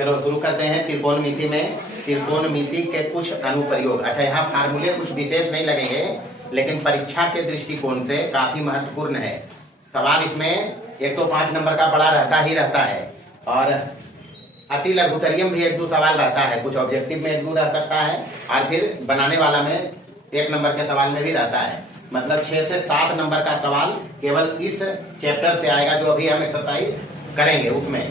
चलो शुरू करते हैं त्रिकोणमिति में त्रिकोणमिति के कुछ अनुप्रयोग। अच्छा, यहाँ फार्मूले कुछ विशेष नहीं लगेंगे, लेकिन परीक्षा के दृष्टिकोण से काफी महत्वपूर्ण है। सवाल इसमें एक तो 5 नंबर का बड़ा रहता है और अति लघुतरीय भी 1-2 सवाल रहता है, कुछ ऑब्जेक्टिव में 1-2 रह सकता है और फिर बनाने वाला में 1 नंबर के सवाल में भी रहता है। मतलब 6 से 7 नंबर का सवाल केवल इस चैप्टर से आएगा जो अभी हम एक्सरसाइज करेंगे। उसमें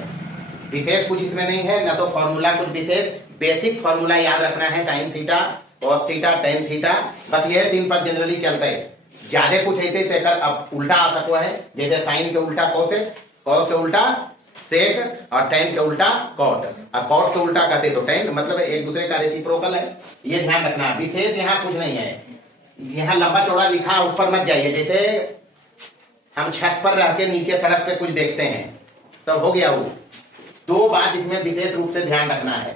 विशेष कुछ इसमें नहीं है, ना तो फॉर्मूला कुछ विशेष, बेसिक फॉर्मूला याद रखना है, sine theta, cos theta, tan theta, बस यह 3 पर जनरली चलते हैं। ज्यादा कुछ ऐसे अब उल्टा आ सकता है, जैसे साइन के उल्टा कॉस, कॉस के उल्टा सेक और टेन के उल्टा कॉट। अब कॉट के उल्टा कहते तो टेन, मतलब एक दूसरे का रेसिप्रोकल है, ये ध्यान रखना। विशेष यहाँ कुछ नहीं है, यहाँ लंबा चौड़ा लिखा ऊपर मत जाइए। जैसे हम छत पर रह के नीचे सड़क पे कुछ देखते हैं तो हो गया वो। 2 बात इसमें विशेष रूप से ध्यान रखना है।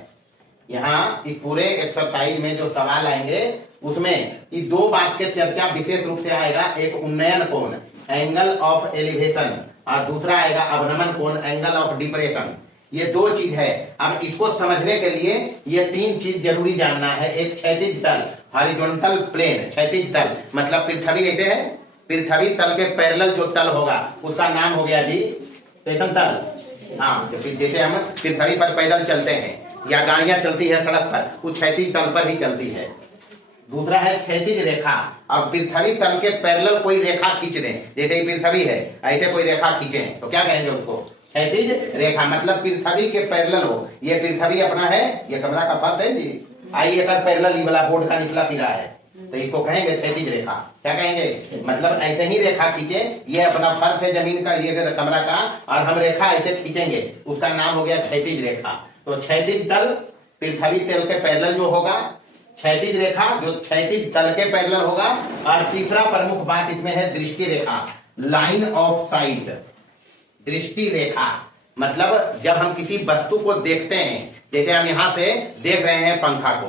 यहाँ इस पूरे एक्सरसाइज में जो सवाल आएंगे उसमें ये 2 बात के चर्चा विशेष रूप से आएगा। एक उन्नयन कोण, एंगल ऑफ एलिवेशन, और दूसरा आएगा अवनमन कोण, एंगल ऑफ डिप्रेशन। ये 2 चीज है। अब इसको समझने के लिए ये 3 चीज जरूरी जानना है। एक क्षैतिज तल, हॉरिजॉन्टल प्लेन, क्षैतिज तल मतलब पृथ्वी ऐसे है, पृथ्वी तल के पैरेलल जो तल होगा उसका नाम हो गया जी स्टेशन तल। हाँ, जैसे हम पृथ्वी पर पैदल चलते हैं या गाड़ियां चलती है सड़क पर, वो क्षैतिज तल पर ही चलती है। दूसरा है क्षैतिज रेखा। अब पृथ्वी तल के पैरेलल कोई रेखा खींच दें, जैसे ही पृथ्वी है ऐसे कोई रेखा खींचे तो क्या कहेंगे उसको? क्षैतिज रेखा। मतलब पृथ्वी के पैरेलल हो। ये पृथ्वी अपना है, ये कमरा का फर्श है जी, आई एक पैरेलल ही वाला बोर्ड का निचला सिरा है, तो इसको कहेंगे क्षैतिज रेखा। क्या कहेंगे? मतलब ऐसे ही रेखा खींचे, ये अपना फर्श है जमीन का, ये कमरा का, और हम रेखा ऐसे खींचेंगे, उसका नाम हो गया क्षैतिज रेखा। तो क्षैतिज तल पृथ्वी तल के पैरेलल जो होगा, क्षैतिज रेखा जो क्षैतिज तल के पैरेलल होगा। और तीसरा प्रमुख बात इसमें है दृष्टि रेखा, लाइन ऑफ साइट। दृष्टि रेखा मतलब जब हम किसी वस्तु को देखते हैं, जैसे हम यहां से देख रहे हैं पंखा को,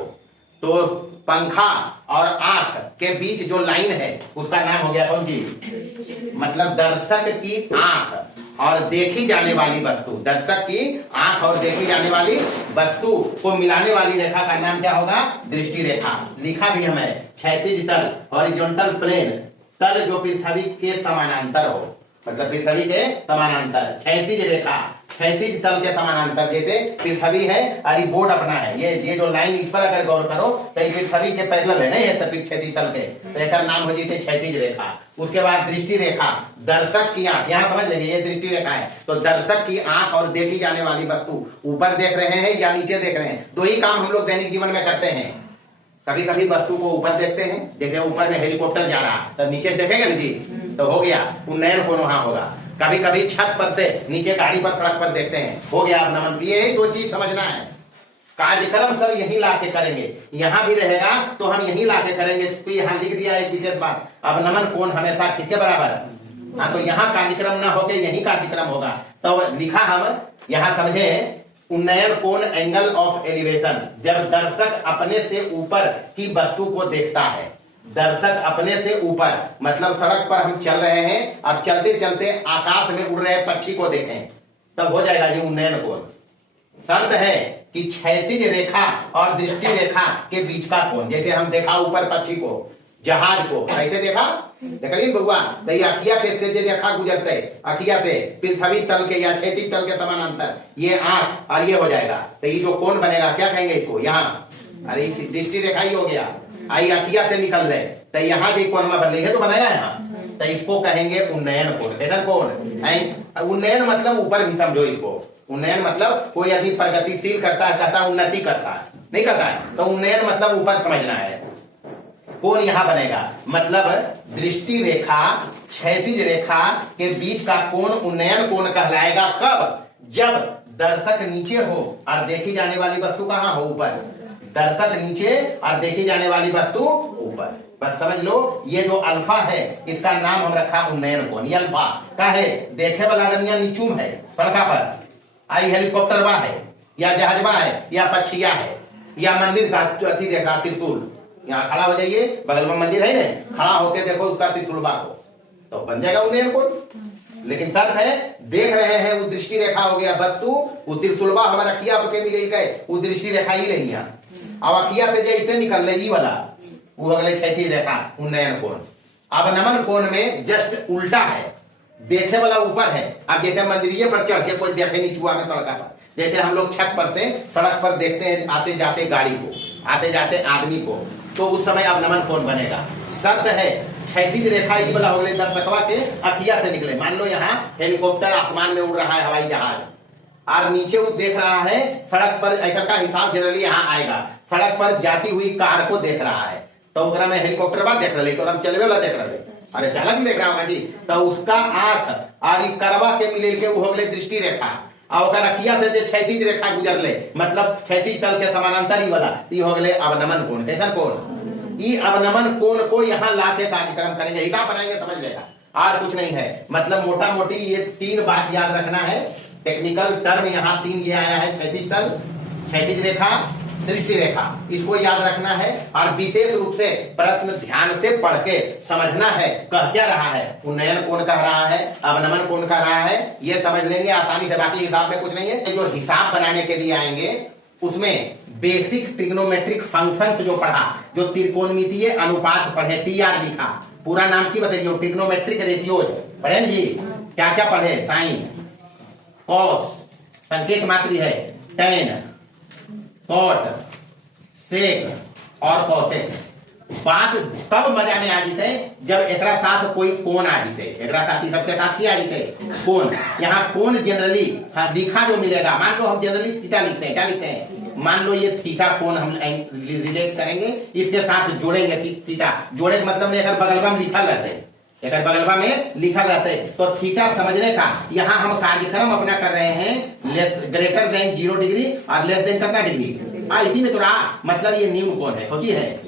तो पंखा और आंख के बीच जो लाइन है उसका नाम हो गया कौन जी? मतलब दर्शक की आंख और देखी जाने वाली वस्तु, दर्शक की आंख और देखी जाने वाली वस्तु को मिलाने वाली रेखा का नाम क्या होगा? दृष्टि रेखा। लिखा भी हमें क्षैतिज तल, हॉरिजॉन्टल प्लेन, तल जो पृथ्वी के समानांतर हो, मतलब पृथ्वी के समानांतर। क्षैतिज रेखा क्षैतिज तल के समानांतर, जैसे पृथ्वी है और ये बोर्ड अपना है, ये जो लाइन इस पर अगर गौर करो तो ये पृथ्वी के पैरेलल है, नहीं है तो क्षैतिज तल के, तो इसका नाम हो जाते क्षैतिज रेखा। उसके बाद दृष्टि रेखा, दर्शक की आंख, यहाँ समझ लेंगे ये दृष्टि रेखा है, तो दर्शक की आंख और देखी जाने वाली वस्तु, ऊपर देख रहे हैं या नीचे देख रहे हैं, 2 ही काम हम लोग दैनिक जीवन में करते हैं। कभी कभी वस्तु को ऊपर देखते हैं, जैसे ऊपर में हेलीकॉप्टर जा रहा तो नीचे देखेंगे ना जी, तो हो गया उन्नयन कोण वहां होगा। कभी कभी छत पर से नीचे गाड़ी पर सड़क पर देखते हैं, हो गया अवनमन। यही 2 चीज समझना है। कार्यक्रम सब यही ला के करेंगे, यहाँ भी रहेगा तो हम यही ला के करेंगे। तो यहाँ लिख दिया एक विशेष बात, अवनमन कोण हमेशा किसके बराबर है? हाँ, तो यहाँ कार्यक्रम ना होके यही कार्यक्रम होगा। तो लिखा हम यहाँ समझे, उन्नयन कोण एंगल ऑफ एलिवेशन, जब दर्शक अपने से ऊपर की वस्तु को देखता है। दर्शक अपने से ऊपर मतलब सड़क पर हम चल रहे हैं और चलते चलते आकाश में उड़ रहे पक्षी को देखें, तब हो जाएगा ये उन्नयन कोण। शर्त है कि क्षैतिज रेखा और दृष्टि रेखा के बीच का कोण, जैसे हम देखा ऊपर पक्षी को, जहाज को ऐसे देखा, देखिए बउआ, तो ये अखिया के से रेखा गुजरते, अखिया से पृथ्वी तल के या क्षैतिज तल के समानांतर, ये आंख और ये हो जाएगा, तो ये जो कोण बनेगा क्या कहेंगे इसको? यहाँ, अरे दृष्टि रेखा ही हो गया, आई अखिया से निकल रहे, तो यहाँ जो कोण में बन रही है तो बनाया यहाँ, तो इसको कहेंगे उन्नयन कोण। इधर कोण उन्नयन मतलब ऊपर भी समझो इसको। उन्नयन मतलब कोई आदमी प्रगतिशील करता है, कहता है उन्नति करता है, नहीं करता है, तो उन्नयन मतलब ऊपर समझना है। कोण यहाँ बनेगा, मतलब दृष्टि रेखा क्षैतिज रेखा के बीच का कोण उन्नयन कोण कहलाएगा। कब? जब दर्शक नीचे हो और देखी जाने वाली वस्तु कहाँ हो? ऊपर। दर्शक नीचे और देखी जाने वाली वस्तु ऊपर। बस समझ लो, ये जो अल्फा है इसका नाम हम रखा उन्नयन कोण। ये अल्फा का है, देखे वाला दुनिया नीचूम है, सड़का पर आई हेलीकॉप्टर बा है या जहाजबा है या पक्षिया है या मंदिर का अथी देखा त्रिशूल, यहाँ खड़ा हो जाइए, बगल में मंदिर है ना, खड़ा होके देखो उसका त्रिशूल बा हो, तो बन जाएगा उन्नयन कोण। लेकिन शर्त है देख रहे हैं वो दृष्टि रेखा हो गया वस्तु, वो त्रिशूलवा हमारा अखिया पे मिल गए, वो दृष्टि रेखा ही रही। अब अखिया से जैसे निकल रही वाला वो अगले क्षैतिज रेखा उन्नयन कोण। अब नमन कोण में जस्ट उल्टा है, देखे वाला ऊपर है। अब जैसे मंदिरिये पर चढ़ के कोई देखे नहीं छुआ में सड़क पर, जैसे हम लोग छत पर से सड़क पर देखते हैं आते जाते गाड़ी को, आते जाते आदमी को, तो उस समय अब नमन कोण बनेगा। शर्त है क्षैतिज रेखा ये वाला हो गए दर्शकवा के अखिया से निकले। मान लो यहाँ हेलीकॉप्टर आसमान में उड़ रहा है, हवाई जहाज, और नीचे वो देख रहा है सड़क पर, ऐसा का हिसाब जनरली यहाँ आएगा, सड़क पर जाती हुई कार को देख रहा है, तो ओकरा में हेलीकॉप्टर बात देख रहे और हम चलवे वाला देख रहे, अरे चालक देख रहा होगा जी, तो उसका आंख और करवा के मिले के वो हो गए दृष्टि रेखा, और अखिया से जो क्षैतिज रेखा गुजर ले, मतलब क्षैतिज तल के समानांतर ही वाला ये हो गए अवनमन कोण। कैसा कोण? ये अवनमन कोण को यहाँ ला के कार्यक्रम करेंगे, हिसाब बनाएंगे, समझ लेगा, और कुछ नहीं है। मतलब मोटा मोटी ये 3 बात याद रखना है, टेक्निकल टर्म यहाँ 3 ये आया है, क्षैतिज तल, क्षैतिज रेखा, दृष्टि रेखा, इसको याद रखना है। और विशेष रूप से प्रश्न ध्यान से पढ़ के समझना है कह क्या रहा है, उन्नयन कोण कह रहा है, अवनमन कोण कह रहा है, ये समझ लेंगे आसानी से। बाकी हिसाब में कुछ नहीं है। जो हिसाब बनाने के लिए आएंगे उसमें बेसिक ट्रिग्नोमेट्रिक फंक्शंस जो पढ़ा, जो त्रिकोणमितीय अनुपात पढ़े, टीआर लिखा, पूरा नाम की बताइए, ट्रिग्नोमेट्रिक रेशियोज पढ़े ना जी, क्या क्या पढ़े, साइन, कॉस, संकेत मात्र है, टेन, कॉट, सेक और कॉसेक। बात तब मजा में आ जीते जब एकरा साथ कोई कोण आ जीते, एकरा साथ सबके साथ ही आ जीते कोण। यहाँ कोण जनरली लिखा जो मिलेगा, मान लो हम जनरली थीटा लिखते हैं, क्या लिखते हैं, मान लो ये थीटा कोण हम रिलेट करेंगे, इसके साथ जोड़ेंगे, थीटा जोड़े का मतलब एक बगलवा में लिखा रहते, एक बगलवा में लिखा रहते, तो थीटा समझने का यहाँ हम कार्यक्रम अपना कर रहे हैं, ग्रेटर देन 0 डिग्री और लेस देन कितना डिग्री, इसी में तो रहा, मतलब ये न्यून कोण है, होती है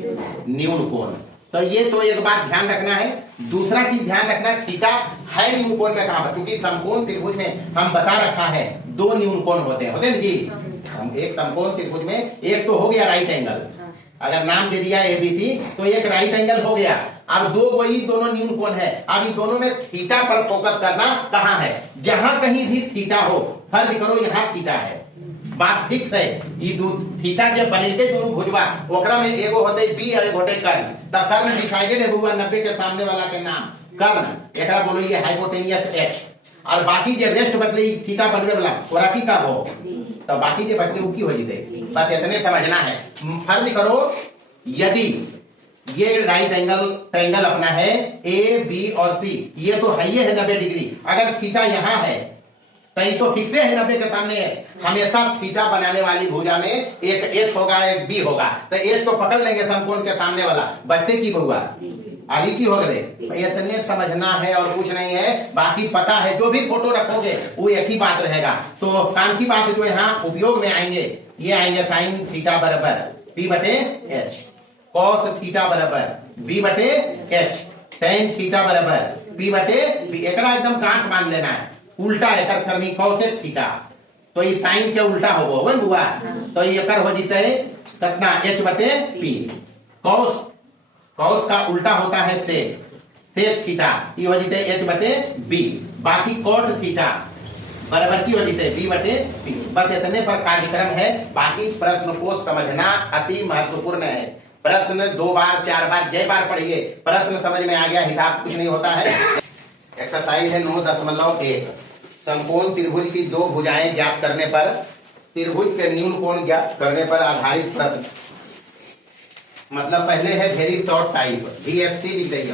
न्यून कोण। तो ये तो एक बात ध्यान रखना है। दूसरा चीज ध्यान रखना, थीटा है न्यून कोण में कहां, क्योंकि समकोण त्रिभुज में हम बता रखा है 2 न्यून कोण होते हैं जी। हम एक समकोण त्रिभुज में एक तो हो गया राइट एंगल, अगर नाम दे दिया एबीसी तो एक राइट एंगल हो गया। अब दो वही दोनों न्यून कोण है, अब इन दोनों में थीटा पर फोकस करना कहां है, जहां कहीं भी थीटा हो, फर्ज करो यहाँ थीटा है, बात फिक्स है। ये थीटा जब बनेलके दोनों भुजवा, ओकरा में एगो होते बी और एगो होते कर्ण, तब कर्ण डिसाइडेड है हुआ 90 के सामने वाला के नाम कर्ण, एकरा बोलो ये हाइपोटेनियस एक्स, और बाकी जो रेस्ट बचले थीटा बनवे वाला ओरा की का हो, तो बाकी जो बचले वो की हो जीते, बस इतने समझना है। फर्ज करो यदि ये राइट एंगल ट्रायंगल अपना है ए बी और सी, ये तो है 90 डिग्री, अगर थीटा यहाँ है तो फिक्स है 90 के सामने है, हमेशा थीटा बनाने वाली भुजा में एक एच होगा एक बी होगा, तो एच को पकड़ लेंगे समकोण के सामने वाला, बचते की होगा आगे की हो गए, इतने समझना है और कुछ नहीं है। बाकी पता है जो भी फोटो रखोगे वो एक ही बात रहेगा। तो काम की बात जो यहाँ उपयोग में आएंगे ये आएंगे साइन थीटा बराबर पी बटे एच, कॉस थीटा बराबर बी बटे एच, टेन थीटा बराबर पी बटे बी, एकरा एकदम काट मान लेना है, उल्टा एकर करनी कॉसेक थीटा, तो ये साइन के उल्टा होगा वन हुआ, तो ये एकर हो जीते कितना एच बटे पी, कॉस कॉस का उल्टा होता है सेक थीटा, ये हो जीते एच बटे बी, बाकी कॉट थीटा बराबर की हो जीते बी बटे पी। बस इतने पर कार्यक्रम है, बाकी प्रश्न को समझना अति महत्वपूर्ण है। प्रश्न 2 बार 4 बार जय बार पढ़िए, प्रश्न समझ में आ गया, हिसाब कुछ नहीं होता है। एक्सरसाइज है 9.1, समकोण त्रिभुज की 2 भुजाएं ज्ञात करने पर त्रिभुज के न्यून कोण ज्ञात करने पर आधारित प्रश्न। मतलब पहले है वेरी शॉर्ट टाइप, VST लिख देंगे,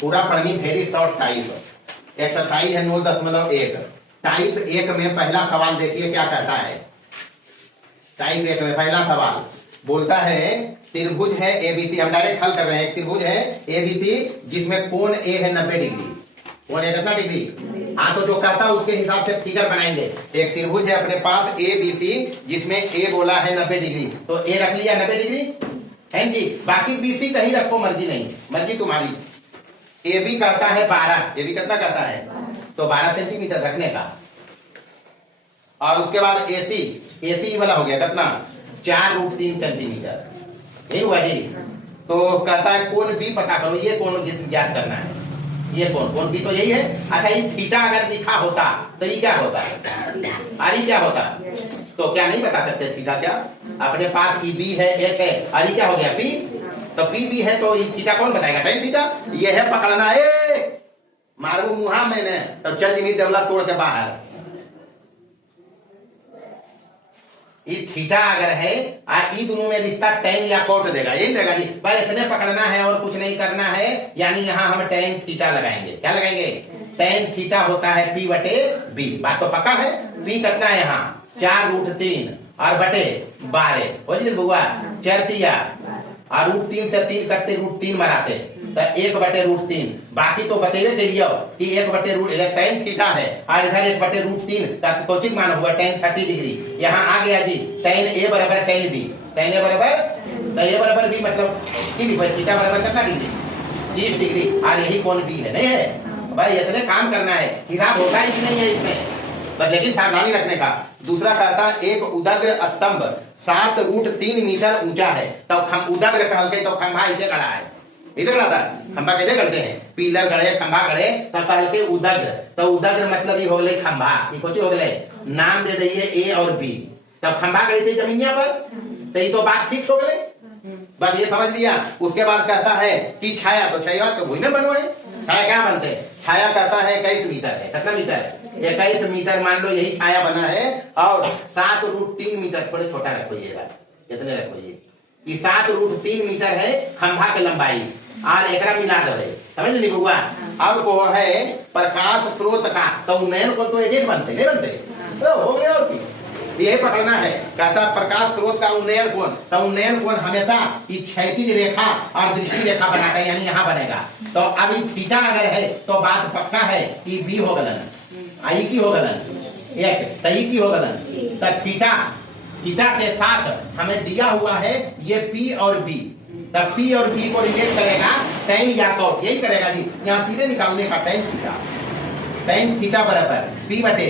पूरा पढ़नी वेरी शॉर्ट टाइप। एक्सरसाइज है 9.1, टाइप 1 में पहला सवाल देखिए क्या कहता है। टाइप 1 में पहला सवाल बोलता है त्रिभुज है ABC, हम डायरेक्ट हल कर रहे हैं, त्रिभुज है ABC जिसमें कोण A है 90 डिग्री, कोण A कितना डिग्री, हाँ तो जो कहता है उसके हिसाब से फिगर बनाएंगे। एक त्रिभुज है अपने पास ABC जिसमें A बोला है 90 डिग्री, तो A रख लिया 90 डिग्री है जी, बाकी BC कहीं रखो, मर्जी नहीं, मर्जी तुम्हारी। AB कहता है 12, AB कितना कहता है, तो 12 सेंटीमीटर रखने का, और उसके बाद AC वाला हो गया कितना 4√3 सेंटीमीटर, यही हुआ जी। तो कहता है कोण B पता करो, ये कोण ज्ञात करना है, ये कोण बी तो यही है। अच्छा ये थीटा अगर लिखा होता तो ये क्या होता और ये क्या होता, तो क्या नहीं बता सकते थीटा क्या? अपने पास ई बी है, एच है, और ये क्या हो गया पी, तो पी बी है तो ये थीटा कौन बताएगा? Time theta. ये है पकड़ना है, मारू मुहा मैंने तो चल जी देवला तोड़ के बाहर। ये थीटा अगर है ई दोनों में रिश्ता tan या cot देगा, यही देगा जी भाई इतने पकड़ना है और कुछ नहीं करना है, यानी यहाँ हम tan थीटा लगाएंगे। क्या लगाएंगे? tan थीटा होता है P बटे B। बात तो पक्का है। P कितना है यहाँ 4√3 और बटे 12 हो जी बुआ 4 तिया और √3 से 3 कटते √3 मराते तो 1/√3। बाकी तो बतेवे करियो कि 1/√, tan थीटा है और इधर 1/√3 का कोचिक मान हुआ tan 30 डिग्री। यहाँ आ गया जी tan A बराबर tan B, tan A बराबर तो A बराबर B मतलब थीटा बराबर कितना डिग्री 30 डिग्री और यही कोण B है। नहीं है भाई, इतने काम करना है, हिसाब होता ही नहीं है इसमें बस, लेकिन सावधानी रखने का। दूसरा कहता एक उदग्र स्तंभ 7√3 मीटर ऊंचा है, तो उदग्र कहलके तो खंभा इसे खड़ा है, इधर खड़ा था खंभा कैसे करते हैं? पिलर गड़े खंभा गड़े तो कहलके उदग्र, तो उदग्र मतलब ये हो गए खंभा, ये कुछ हो गए नाम दे दिए ए और बी, तब खंभा गड़ी थी जमीनिया पर, तो ये तो बात ठीक हो गई, बात ये समझ लिया। उसके बाद कहता है कि छाया, तो छाया तो भूमि में बनो है, छाया क्या बनते हैं? छाया कहता है 21 मीटर है, कितना मीटर? 21 मीटर मान लो यही छाया बना है और 7√3 मीटर, थोड़े छोटा रखोइएगा, कितने रखोइए कि 7√3 मीटर है खंभा की लंबाई और एकरा मिला दे, समझ ली बुआ। अब को है प्रकाश स्रोत का, तो उन्नयन को तो एक बनते नहीं बनते, तो हो गया और ये पकड़ना है। कहता प्रकाश स्रोत का उन्नयन कोण, तो उन्नयन कोण हमेशा ये क्षैतिज रेखा और दृष्टि रेखा बनाता है, यानी यहाँ बनेगा। तो अब ये थीटा अगर है तो बात पक्का है कि बी हो गलन, आई की हो गलन एच, सही की हो गलन, तो थीटा के साथ हमें दिया हुआ है ये पी और बी, तब पी और बी को रिलेट करेगा tan या cot, यही करेगा जी। यहाँ सीधे निकालने का tan थीटा बराबर पी बटे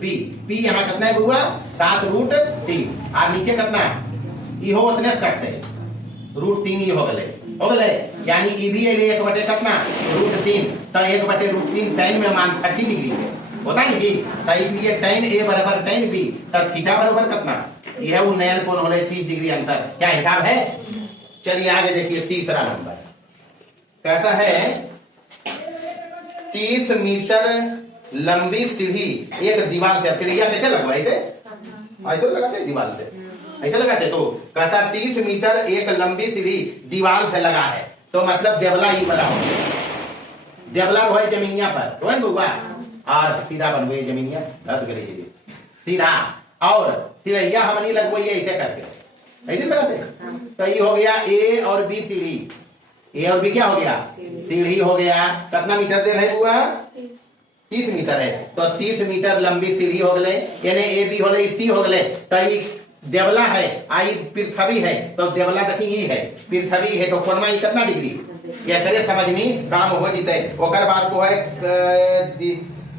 बी, पी यहाँ कितना है हुआ 7√3 और नीचे कितना ये हो उतने कटते √3 ही हो गए, यानी ई भी 1 बटे कितना √3, तो 1/√3 tan में मान 30 डिग्री है होता है जी, तो इसलिए tan A बराबर tan B, तो थीटा बराबर कितना यह उन्नयन कोण हो रहे 30 डिग्री अंतर। क्या हिसाब है? चलिए आगे देखिए तीसरा नंबर कहता है 30 मीटर लंबी सीढ़ी एक दीवार से, सीढ़ियां कैसे लगवाए थे? ऐसे लगाते दीवार से, ऐसे लगाते, तो कहता 30 मीटर एक लंबी सीढ़ी दीवार से लगा है, तो मतलब देवला ही बना हो, देवला हो जमीनिया पर तो है बुआ, और सीधा बन गई जमीनिया रद्द करिए सीधा, और सीढ़िया हम नहीं लगवाइए ऐसे करके, ऐसे लगाते। तो ये हो गया ए और बी सीढ़ी, ए और बी क्या हो गया? सीढ़ी हो गया। कितना मीटर दे रहे बुआ? 30 मीटर है, तो 30 मीटर लंबी सीढ़ी हो गए, यानी ए बी हो गए, सी हो गए, तो ये देवला है, आई पृथ्वी है, तो देवला देखिए ये है पृथ्वी है, तो कोणमा ये कितना डिग्री, ये करे समझ में काम हो जीते। ओकर बाद को है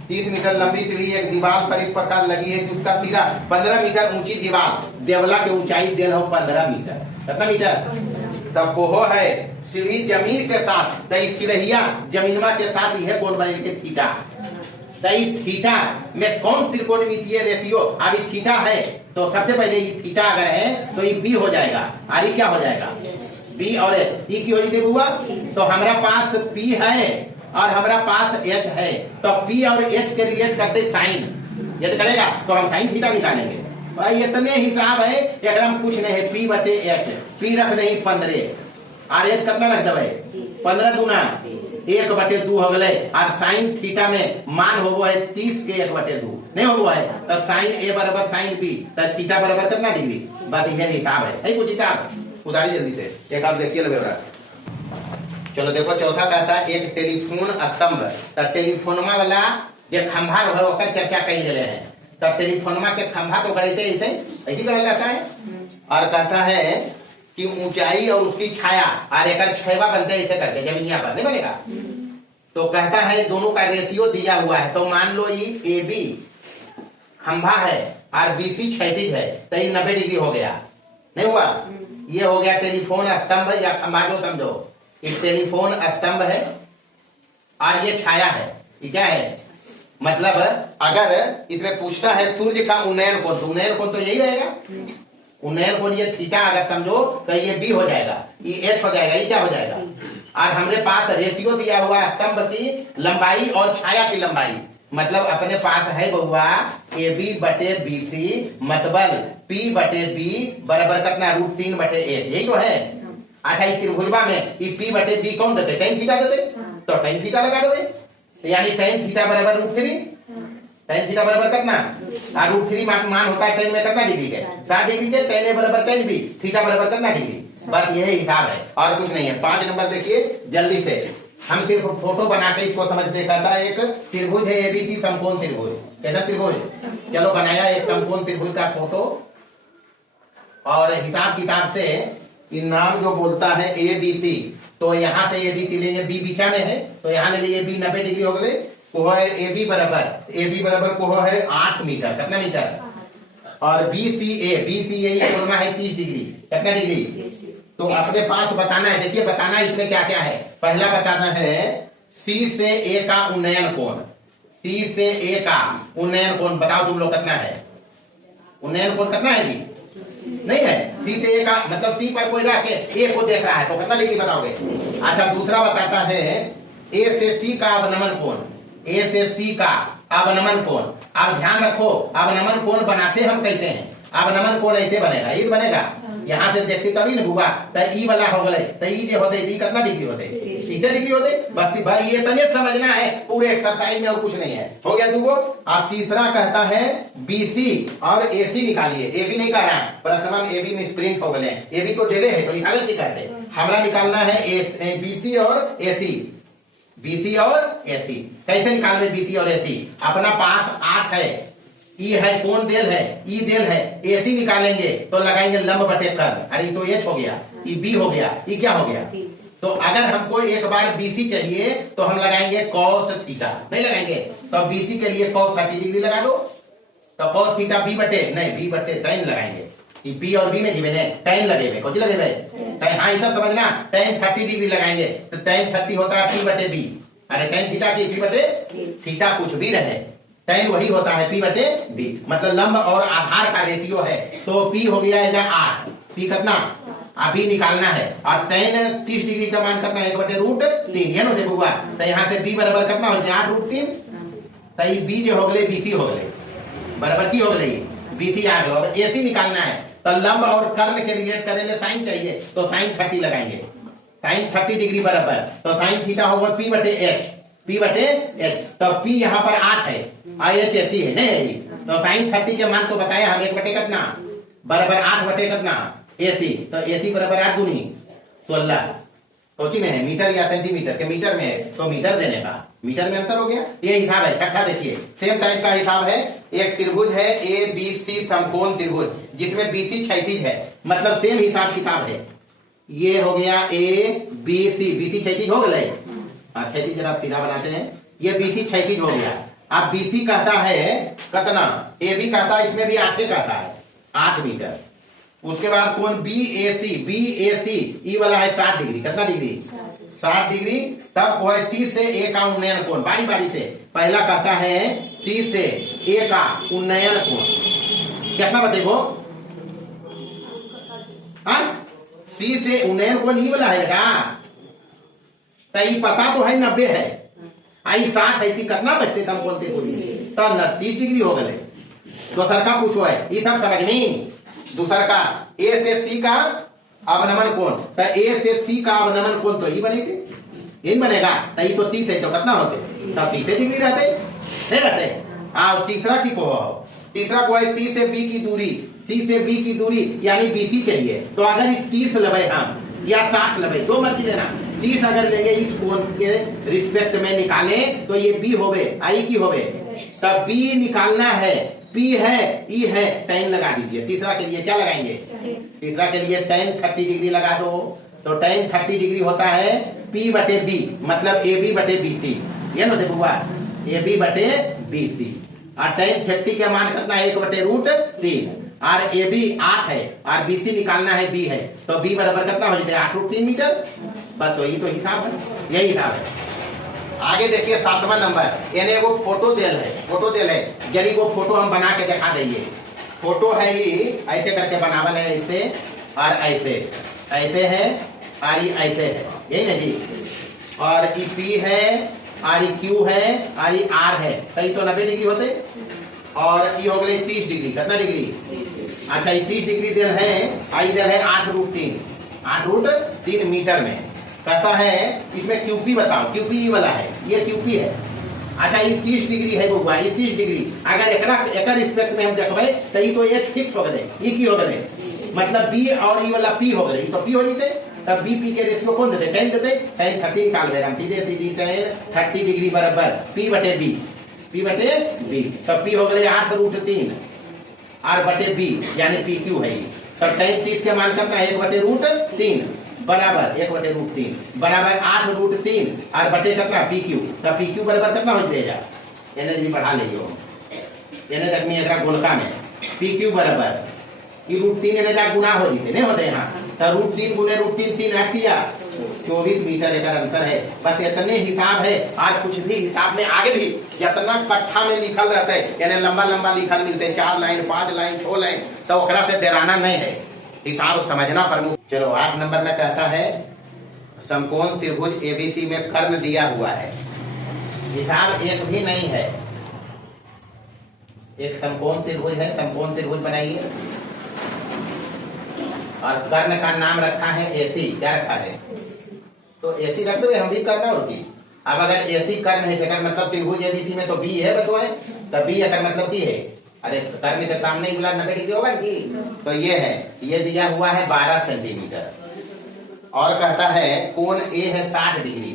30 मीटर लंबी सीढ़ी एक दीवार पर इस प्रकार लगी है कि उसका सिरा 15 मीटर ऊंची दीवार, देवला के ऊंचाई दे रहा 15 मीटर, कितना मीटर? तब वो है सीढ़ी जमीन के साथ, तो सीढ़िया जमीनमा के साथ यह कोण बने के थीटा, तो थीटा में कौन त्रिकोणमितीय रेशियो, अभी थीटा है तो सबसे पहले ये थीटा अगर है तो ये बी हो जाएगा, और ये क्या हो जाएगा बी और एच, ये की हो जाती बुआ। तो हमारा पास पी है और हमारा पास एच है, तो पी और एच के रिलेट करते साइन, यदि करेगा तो हम साइन थीटा निकालेंगे। भाई इतने हिसाब है, अगर हम कुछ नहीं है पी बटे एच, पी रख देंगे 15 और एच कितना रख दे 15 दूना 1/2 हो गए, और साइन थीटा में मान हो है 30 के 1/2 नहीं हो है, तो साइन ए बराबर साइन बी, तो थीटा बराबर कितना डिग्री, बात यह हिसाब है कुछ हिसाब उधारी जल्दी से एक आप देखिए बेवरा। चलो देखो चौथा कहता है एक टेलीफोन स्तंभ, तो टेलीफोनमा वाला जो खंभा है ओकर चर्चा कई गए हैं, तो टेलीफोनमा के खंभा तो गढ़ते ऐसे गढ़ा जाता है, और कहता है कि ऊंचाई और उसकी छाया और एक छेवा बनते ऐसे करके जमीनिया पर नहीं बनेगा। तो कहता है दोनों का रेशियो दिया हुआ है, तो मान लो ये ए बी खंभा है और बी सी क्षैतिज है, तो ये 90 डिग्री हो गया, नहीं हुआ? ये हो गया टेलीफोन स्तंभ या खंभा, जो समझो एक टेलीफोन स्तंभ है, और ये छाया है, ये क्या है, मतलब अगर इसमें पूछता है सूर्य का उन्नयन कोण, तो उन्नयन कोण तो यही रहेगा, उन्नयन कोण ये थीटा अगर समझो तो ये बी हो जाएगा, ये एच हो जाएगा, ये क्या हो जाएगा। और हमरे पास रेशियो दिया हुआ है स्तंभ की लंबाई और छाया की लंबाई, मतलब अपने पास है बहुआ ए बी बटे बी सी, मतलब पी बटे बी बराबर कितना, √3/8, यही तो है। अच्छा इस त्रिभुजवा में ये पी बटे बी कौन देते, tan थीटा देते, तो tan थीटा लगा दोगे, यानी tan थीटा बराबर √3, tan थीटा बराबर कितना, और √3 मान होता है tan में कितना डिग्री के, 60 डिग्री के, tan ए बराबर tan बी, थीटा बराबर कितना डिग्री, बस यही हिसाब है और कुछ नहीं है। 5 नंबर देखिए जल्दी से, हम सिर्फ फोटो बना के इसको समझते, कहता है एक त्रिभुज है एबीसी समकोण त्रिभुज, कैसा त्रिभुज, चलो बनाया एक समकोण त्रिभुज का फोटो, और हिसाब किताब से इन नाम जो बोलता है ए बी सी, तो यहाँ से ए बी सी लेंगे, बी बीचा में है तो यहाँ ले लिए बी 90 डिग्री हो गए, को है ए बी बराबर को है 8 मीटर, कितना मीटर, और बी सी ए बोलना है 30 डिग्री, कितना डिग्री, तो अपने पास बताना है, देखिए बताना इसमें क्या क्या है। पहला बताना है सी से ए का उन्नयन कोण, सी से ए का उन्नयन कोण बताओ तुम लोग कितना है, उन्नयन कोण कितना है जी, नहीं है, सी से ए का मतलब सी पर कोई रह के ए को देख रहा है तो कितना डिग्री बताओगे। अच्छा दूसरा बताता है ए से सी का अवनमन कोण, ए से सी का अवनमन कोण, अब ध्यान रखो अवनमन कोण बनाते हम कैसे हैं, अवनमन कोण ऐसे बनेगा, ये बनेगा, यहाँ से देखते तभी न हुआ, तो ई वाला हो गए, तो ई जो होते ई कितना डिग्री होते, 30 डिग्री होते, बस भाई ये तने समझना है पूरे एक्सरसाइज में और कुछ नहीं है, हो गया दूगो। अब तीसरा कहता है बीसी और एसी निकालिए, ए बी नहीं कह रहा है, प्रश्न में ए बी मिसप्रिंट हो गए, ए बी तो डेले है तो निकाले नहीं कहते, हमारा निकालना है बीसी और एसी, बीसी और एसी, कैसे निकालवे बीसी और एसी, अपना पास 8 है, ई है कौन देल है, ई देल है, एसी निकालेंगे तो लगाएंगे लंब बटे कर्ण, अरे तो एच हो गया, ई बी हो गया, ई क्या हो गया, तो अगर हमको एक बार बीसी चाहिए तो हम लगाएंगे cos थीटा, नहीं लगाएंगे तो बीसी के लिए cos 30 डिग्री लगा दो, तो cos थीटा बी बटे नहीं बी बटे tan लगाएंगे, ई बी और बी में जीवे ने tan लगेबे, कौन लगेबे tan, हाँ ये सब समझना, tan 30 डिग्री लगाएंगे तो tan 30 होता है p बटे b, अरे tan थीटा की p बटे थीटा कुछ भी रहे, tan वही होता है p बटे b, मतलब लंब और आधार का रेशियो है, तो p हो गया 8, p कितना अभी निकालना है, और tan 30 डिग्री का मान कितना 1/√3, ये ना देखो हुआ, तो यहाँ से b बराबर कितना हो गया 8√3, तो ये b जो हो गए bc हो गए, बराबर की हो गई bc आ गया। अब ac निकालना है तो लंब और कर्ण के रिलेट करेंगे, साइन चाहिए तो sin 30 लगाएंगे, sin 30 डिग्री बराबर, तो sin थीटा होगा p बटे h, तो p यहाँ पर 8 है, IHSC है नहीं, तो sin 30 के मान तो बताए हम 1 बटे कितना बराबर 8 बटे कितना AC, तो AC बराबर 8 दूनी 16, सोची नहीं है मीटर या सेंटीमीटर के मीटर में है तो मीटर देने का, मीटर में अंतर हो गया, ये हिसाब है। छठा देखिए सेम टाइप का हिसाब है, एक त्रिभुज है ए बी सी समकोण त्रिभुज जिसमें बीसी क्षैतिज है, मतलब सेम हिसाब किताब है, ये हो गया ए बी सी, बीसी क्षैतिज हो गए, क्षैतिज जरा सीधा बनाते हैं, ये बीसी क्षैतिज हो गया। अब बीसी कहता है कितना, ए बी कहता है इसमें भी 8 कहता है 8 मीटर, उसके बाद कौन बी ए सी ई वाला है 60 डिग्री, कितना डिग्री 60 डिग्री, तब वो है सी से ए का उन्नयन कोण, बारी बारी से पहला कहता है सी से ए का उन्नयन कोण कितना बतेगो, सी से उन्नयन कोण ई वाला है बेटा, तो पता तो है 90 है, आई 60 है, कितना बचते तम बोलते तो 29 डिग्री हो गए। दोसर का पूछो है ये सब समझ नहीं, दूसर का ए से सी का अवनमन कोण, तो ए से सी का अवनमन कोण तो ये बनेगी, ये बनेगा, तो ये तो 30 है तो कितना होते तब 30 डिग्री रहते नहीं रहते। तीसरा की को तीसरा को है सी से बी की दूरी, सी से बी की दूरी यानी बीसी चाहिए, तो अगर 30 लबे हम या 60 लबे दो मर्जी लेना, 30 अगर लेंगे इस कोण के रिस्पेक्ट में निकाले तो ये बी होवे आई की होवे, तब बी निकालना है, पी है ई है, tan लगा दीजिए। तीसरा के लिए क्या लगाएंगे, तीसरा के लिए tan 30 डिग्री लगा दो, तो tan 30 डिग्री होता है p बटे b, मतलब ए बी बटे बी सी, ये ना देखो ए बी बटे बी सी, और tan 30 के मान कितना 1/√3, और ए बी 8 है और बी सी निकालना है b है, तो b बराबर कितना हो जाता है 8√3 मीटर, बस तो ये तो हिसाब है, यही हिसाब है। आगे देखिए 7वां नंबर, यानी वो फोटो देल है, फोटो देल है, यदि वो फोटो हम बना के दिखा देंगे। फोटो है ये ऐसे करके बनावल है, ऐसे और ऐसे, ऐसे है और ये ऐसे है, यही ना जी। और ई पी है और ई क्यू है और ई आर है, कई तो 90 डिग्री होते, और ये हो गए 30 डिग्री। कितना डिग्री? अच्छा, ये 30 डिग्री देल है, और इधर है 8√3, 8√3 मीटर में। कहता है इसमें क्यूपी बताओ, क्यूपी वाला है, ये क्यूपी है। अच्छा, ये 30 डिग्री है बउआ, ये 30 डिग्री। अगर एक रिस्पेक्ट में हम देखबे तो ये तो एक फिक्स हो गए, ये की हो गए, मतलब बी और ये वाला पी हो गए, तो पी हो जते, तब बी पी के रेशियो कौन देते? 10 देते, 10 30 निकाल लेगा, सीधे सीधी 10 30 डिग्री बराबर पी बटे बी, पी बटे बी। तब पी हो गए 8√3 और बटे बी, यानी पी क्यू है। तब 30 के मान कितना? 1/√3 बराबर 1/√3 बराबर 8√3 और बटे कितना? P Q. तब पी क्यू बराबर कितना हो जाएगा? एनर्जी बढ़ा लेंगे, एने तक में एक गोलका में पी क्यू बराबर ये √3 एने जा गुना हो जीते नहीं होते यहाँ, तो √3 गुने √3 3 8 दिया 24 मीटर एक अंतर है। बस इतने हिसाब है, आज कुछ भी हिसाब में आगे भी जितना कट्ठा में लिखल रहता है, यानी लंबा लंबा लिखल मिलते हैं, 4 लाइन 5 लाइन 6 लाइन, तो ओकरा से डराना नहीं है, हिसाब समझना प्रमुख। चलो 8 नंबर में कहता है समकोण त्रिभुज एबीसी में कर्ण दिया हुआ है, हिसाब एक भी नहीं है। एक समकोण त्रिभुज है, समकोण त्रिभुज बनाइए, और कर्ण का नाम रखा है एसी। क्या रखा है? तो एसी रख दो, हम भी करना होगी। अब अगर एसी कर्ण है, अगर मतलब त्रिभुज एबीसी में तो बी है बतवाए, तब बी अगर मतलब की है, अरे कर्ण के सामने ही बोला 90 डिग्री होगा कि, तो ये है, ये दिया हुआ है 12 सेंटीमीटर। और कहता है कोण ए है 60 डिग्री,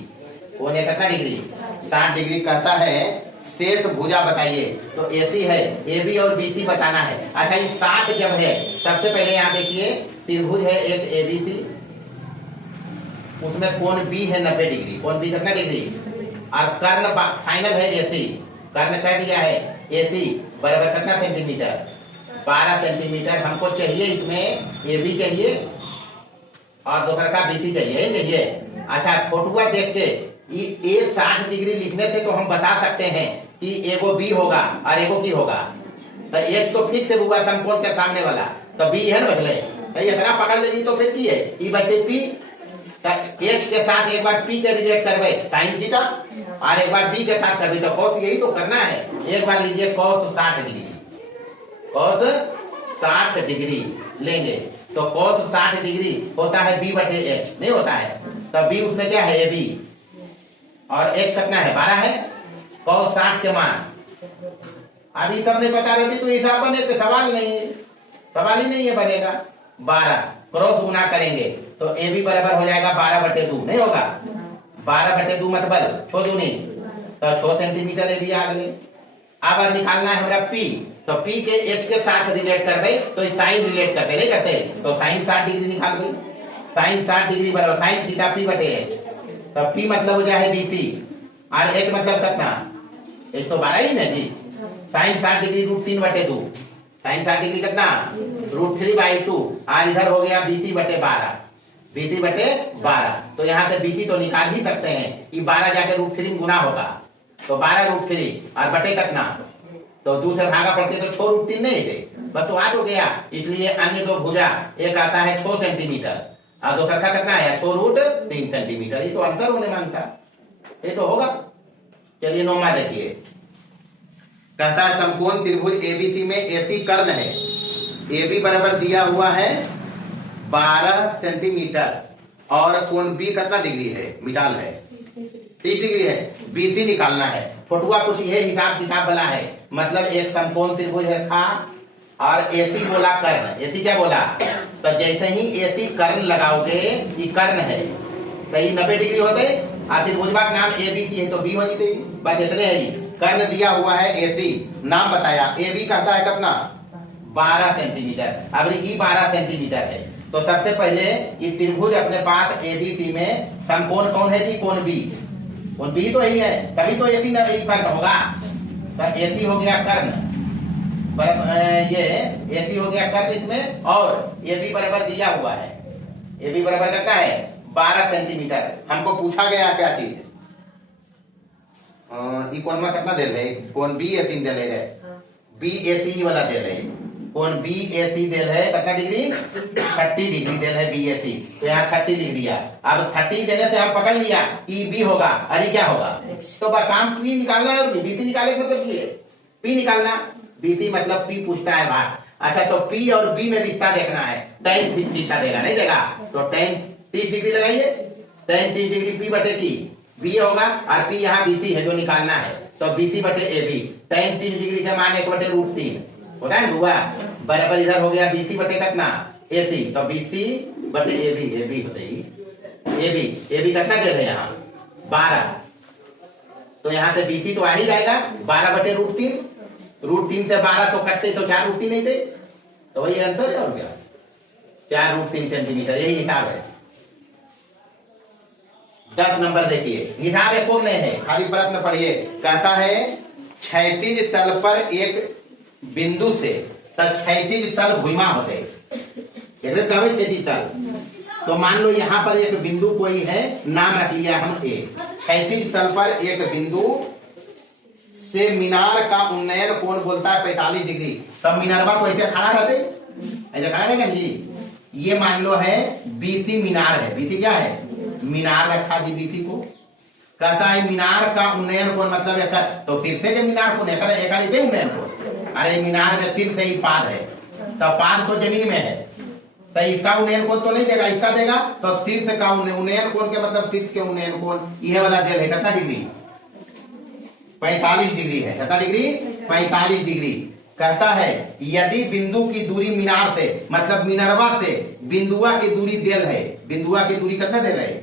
कोण ए कितना डिग्री? 60 डिग्री। कहता है शेष भुजा बताइए, तो एसी है, एबी और बीसी बताना है। अच्छा, ये 60 जब है, सबसे पहले यहाँ देखिए त्रिभुज है एक एबीसी, उसमें कोण बी है 90 डिग्री, कोण बी कितना डिग्री? और कर्ण फाइनल है एसी, कर्ण कह दिया है एसी बराबर कितना सेंटीमीटर? 12 सेंटीमीटर हमको चाहिए, इसमें एबी चाहिए और दूसरा का बीसी चाहिए। अच्छा, फोटुआ देख के ये 60 डिग्री लिखने से तो हम बता सकते हैं कि एगो बी होगा और एगो की होगा, तो एच तो फिक्स हुआ समकोण के सामने वाला, तो बी है ना बदले, तो इतना पकड़ लेगी तो फिर की है ई बचे पी। एच के साथ एक बार पी के रिलेट करवे साइन थीटा, और एक बार बी के साथ करवे तो कॉस, यही तो करना है। एक बार लीजिए कॉस 60 डिग्री, कॉस 60 डिग्री लेंगे, तो कॉस 60 डिग्री होता है बी बटे एच, नहीं होता है, तब बी उसमें क्या है? ए बी, और एच कितना है? 12 है, कॉस 60 के मान। अभी सब नहीं पता रहती तो हिसाब बने, तो सवाल नहीं है, सवाल ही नहीं है बनेगा। 12 क्रॉस गुना करेंगे तो ए बी बराबर हो जाएगा 12/2, नहीं होगा? 12/2 मतलब 6 दूनी, तो 6 सेंटीमीटर ए बी आ गए। अब निकालना है हमारा पी, तो पी के एच के साथ रिलेट करबे तो साइन रिलेट करते नहीं करते, तो साइन 60 डिग्री निकाल गई, साइन 60 डिग्री बराबर साइन थीटा पी बटे एच, तो पी मतलब हो जाए बीसी, और एच मतलब कितना? एच तो 12 ही ना जी। साइन 60 डिग्री √3/2, साइन 60 डिग्री कितना? √3/2, और इधर हो गया बीसी बटे 12, बीसी बटे 12। तो यहाँ से बीसी तो निकाल ही सकते हैं कि 12 जाके √3 गुना होगा, तो 12√3 और बटे कितना? तो दूसरे भागा पड़ते तो 6√3 नहीं थे, बस तो आज हो गया। इसलिए अन्य दो भुजा, एक आता है 6 सेंटीमीटर और दूसरा का कितना है? 6√3 सेंटीमीटर। ये तो आंसर होने मांगता, ये तो होगा। चलिए 9वां देखिए, कहता है समकोण त्रिभुज एबीसी में एसी कर्ण है, एबी बराबर दिया हुआ है 12 सेंटीमीटर, और कोण बी कितना डिग्री है? मिडाल है 30 डिग्री है, बीसी निकालना है। फोटुआ कुछ ये हिसाब किताब वाला है, मतलब एक समकोण त्रिभुज रखा और एसी बोला कर्ण, एसी क्या बोला? तो जैसे ही एसी कर्ण लगाओगे, ये कर्ण है, तो ये 90 डिग्री होते, और त्रिभुज का नाम एबीसी है तो बी हो जाते, बस इतने है जी। कर्ण दिया हुआ है एसी, नाम बताया, एबी कहता है कितना? 12 सेंटीमीटर। अब ये 12 सेंटीमीटर है, तो सबसे पहले ये त्रिभुज अपने पास एबीसी में समकोण कौन है जी? कोण बी, कोण बी तो यही है, तभी तो एसी ना कर्ण होगा। तो एसी हो गया कर्ण, ये एसी हो गया कर्ण इसमें, और एबी बराबर दिया हुआ है, एबी बराबर कितना है? 12 सेंटीमीटर। हमको पूछा गया क्या चीज? ई कोण में कितना दे रहे कोण बी ए 3 दे रहे बी ए सी वाला दे रहे कोण बी ए सी दे रहे कितना डिग्री 30 डिग्री दे रहे बी ए सी, तो यहाँ 30 लिख दिया। अब 30 देने से हम पकड़ लिया ई बी होगा, अरे क्या होगा, तो काम पी निकालना है और बी सी निकाले मतलब ये पी निकालना, बी सी मतलब पी पूछता है बात। अच्छा तो पी और बी में रिश्ता देखना है, tan थीटा देगा नहीं देगा, तो tan 30 डिग्री लगाइए, tan 30 डिग्री पी बटे की बी होगा और पी यहाँ बीसी है जो निकालना है, तो बीसी बटे ए बी, tan 30 डिग्री का मान 1/√3 होता है ना हुआ, बराबर इधर हो गया बीसी बटे कितना ए सी, तो बीसी बटे ए बी होते ही ए बी कितना दे रहे हैं यहाँ 12, तो यहाँ से बीसी तो आ ही जाएगा 12/√3, √3 से 12 तो कटते तो 4√3 नहीं थे, तो वही अंतर है और क्या 4√3 सेंटीमीटर, यही हिसाब है। 10 नंबर देखिए, हिसाब एक और नहीं है, खाली प्रश्न पढ़िए। कहता है क्षैतिज तल पर एक बिंदु से क्षैतिज तल भुइमा होते, क्षैतिज तल, तो मान लो यहाँ पर एक बिंदु कोई है, नाम रख लिया हम ए, क्षैतिज तल पर एक बिंदु से मीनार का उन्नयन कोण बोलता है 45 डिग्री, तब मीनारवा को ऐसे खड़ा रहते, ऐसे खड़ा रहेगा जी, ये मान लो है बीसी मीनार है, बीसी क्या है मीनार रखा जी बीसी को, कहता है मीनार का उन्नयन कोण मतलब एक, तो शीर्षे के मीनार कोण एक उन्नयन कोण, अरे मीनार में शीर्ष ही पाद है, तो पाद तो जमीन में है, तो इसका उन्नयन कोण तो नहीं देगा, इसका देगा, तो शीर्ष का उन्नयन कोण के मतलब शीर्ष के उन्नयन कोण यह वाला दे है कितना डिग्री 45 डिग्री है, कितना डिग्री 45 डिग्री। कहता है यदि बिंदु की दूरी मीनार से मतलब मीनरवा से बिंदुआ की दूरी देल है, बिंदुआ की दूरी कितना देल है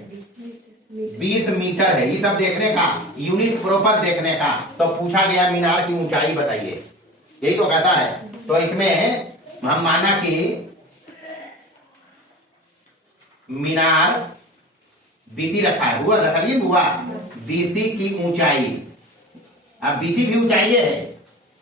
20 मीटर है, ये सब देखने का यूनिट प्रॉपर देखने का, तो पूछा गया मीनार की ऊंचाई बताइए, यही तो कहता है। तो इसमें हम माना कि मीनार बीसी रखा है, हुआ रखा लिए हुआ बीसी की ऊंचाई, अब बीसी भी ऊंचाई है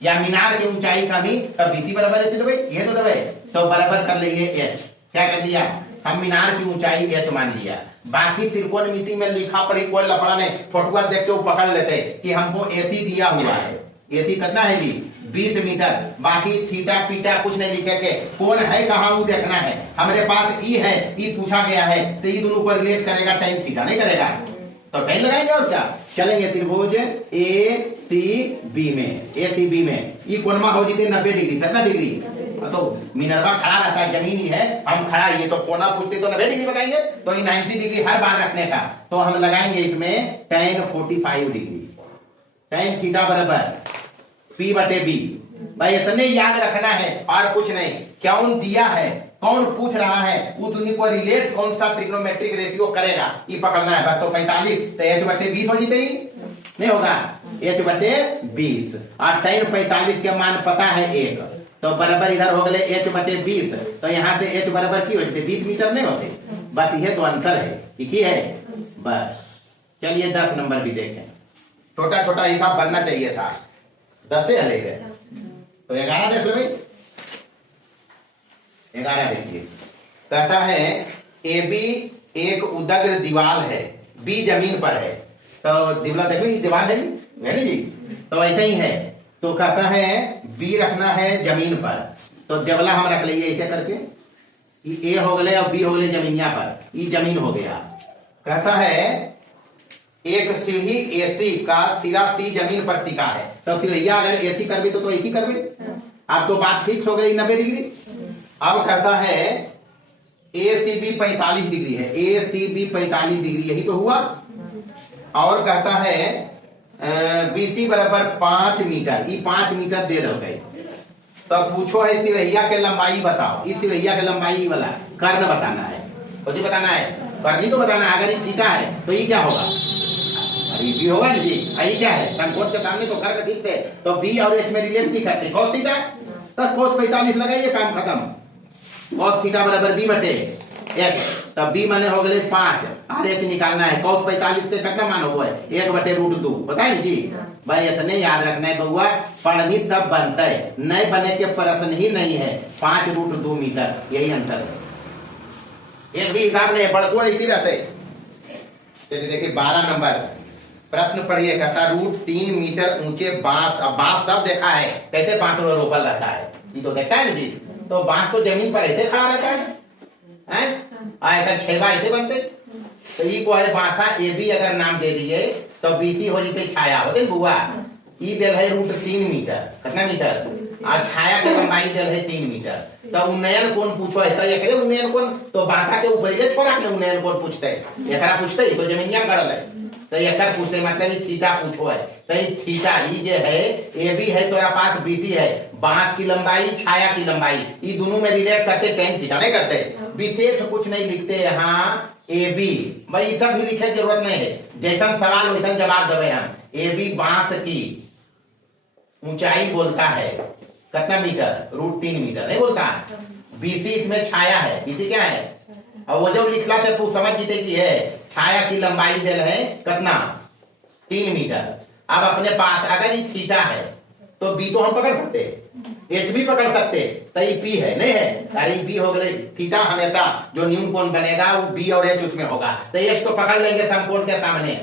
या मीनार की ऊंचाई का भी, तब बीसी बराबर है भाई ये तो दबे, तो बराबर कर लिए एच, क्या कर लिया हम मीनार की ऊंचाई एच मान लिया, बाकी त्रिकोणमिति में लिखा पड़ी कोई लफड़ा नहीं, फोटुआ देख के वो पकड़ लेते कि हमको एसी दिया हुआ है, एसी कितना है जी 20 मीटर, बाकी थीटा पीटा कुछ नहीं लिखे के, कौन है कहाँ वो देखना है, हमारे पास ई है, ई पूछा गया है, तो ये दोनों को रिलेट करेगा tan थीटा नहीं करेगा, तो tan लगाएंगे और क्या चलेंगे त्रिभुज ए सी बी में ये कोणमा हो जाती 90 डिग्री, कितना डिग्री, तो मिनरवा खड़ा रहता है जमीन ही है, हम खड़ा ये तो कोना पूछते तो 90 डिग्री बताएंगे, तो ये 90 डिग्री हर बार रखने का, तो हम लगाएंगे इसमें tan 45 डिग्री, tan थीटा बराबर P बटे B, भाई इतने याद रखना है और कुछ नहीं, कौन दिया है कौन पूछ रहा है वो दोनों को रिलेट कौन सा ट्रिग्नोमेट्रिक रेशियो करेगा ये पकड़ना है बस, तो 45 तो h बटे 20 हो जाते ही नहीं होगा, h बटे 20 और tan 45 के मान पता है 1, तो बराबर इधर हो गए h बटे 20, तो यहाँ से h बराबर की होते 20 मीटर नहीं होते, बस ये तो आंसर है, ठीक ही है बस। चलिए 10 नंबर भी देखें, छोटा छोटा हिसाब बनना चाहिए था, 10 से हले गए, तो 11 देख लो भाई, 11 देखिए, कहता है ए बी एक उदग्र दीवार है, बी जमीन पर है, तो दीवार देख लो दीवार है जी, तो ऐसे ही है, तो कहता है बी रखना है जमीन पर, तो देवला हम रख लेंगे ऐसे करके, ए हो गए और बी हो गए जमीनिया पर, ये जमीन हो गया। कहता है एक सीढ़ी एसी का सिरा सी जमीन पर टिका है, तो सीढ़िया अगर एसी करबे तो एसी करबे, अब तो बात फिक्स हो गई 90 डिग्री। अब कहता है ए सी बी 45 डिग्री है, ए सी बी 45 डिग्री यही तो हुआ, और कहता है बीसी बराबर 5 मीटर, ये 5 मीटर दे रहे, तो पूछो है सिरहिया के लंबाई बताओ, इस सिरहिया के लंबाई वाला कर्ण बताना है, कुछ बताना है, करनी तो बताना है, अगर ये थीटा है तो ये क्या होगा, अरे बी होगा ना जी, ये क्या है समकोण के सामने तो कर्ण ठीक थे, तो बी और एच में रिलेट नहीं करते, cos थीटा, तो cos 45 लगाइए काम खत्म, cos थीटा बराबर बी बटे x, तब b माने हो गए 5 और h निकालना है, cos 45 से कितना मान हुआ है 1/√2, पता है जी भाई, इतने याद रखना है बउआ, पढ़नी तब बनता है, नहीं बने के प्रश्न ही नहीं है, 5√2 मीटर यही अंतर है, एक भी हिसाब नहीं है, बड़कुआ इसी रहते। चलिए देखिए 12 नंबर, प्रश्न पढ़िए, कहता √3 मीटर ऊंचे बांस। अब बांस सब देखा है कैसे बांस रोपल रहता है, ये तो देखता है ना जी। तो बांस तो जमीन पर ऐसे खड़ा रहता है, आयकर 6 ऐसे बनते। तो ई को है बांसा ए बी अगर नाम दे दिए तो बीसी हो जाते छाया होते बुआ। ई दिल है √3 मीटर, कितना मीटर, और छाया की लंबाई दिल है 3 मीटर। तो उन्नयन कोण पूछो है, तो एकरे उन्नयन कोण तो बांसा के ऊपर ये छोड़ा के उन्नयन कोण पूछते, एकरा पूछते तो जमीनिया गड़ल है, तो एकर पूछते मतलब थीटा पूछो है। तो थीटा ही जे है ए बी है तोरा पास, बीसी है, बांस की लंबाई छाया की लंबाई, ये दोनों में रिलेट करते tan थीटा नहीं करते, विशेष कुछ नहीं लिखते यहाँ। ए बी भाई सब भी लिखे जरूरत नहीं है, जैसा सवाल वैसा जवाब देवे हम। ए बी बांस की ऊंचाई बोलता है कितना मीटर, √3 मीटर नहीं बोलता। बीसी इसमें छाया है, बीसी क्या है, और वो जो लिखला से तू समझ जीते कि है छाया की लंबाई दिल है कितना 3 मीटर। अब अपने पास अगर ये थीटा है तो बी तो हम पकड़ सकते, एच भी पकड़ सकते, तो ये पी है नहीं है, अरे बी हो गए। थीटा हमेशा जो न्यून कोण बनेगा वो बी और एच उसमें होगा, तो एच तो पकड़ लेंगे समकोण के सामने।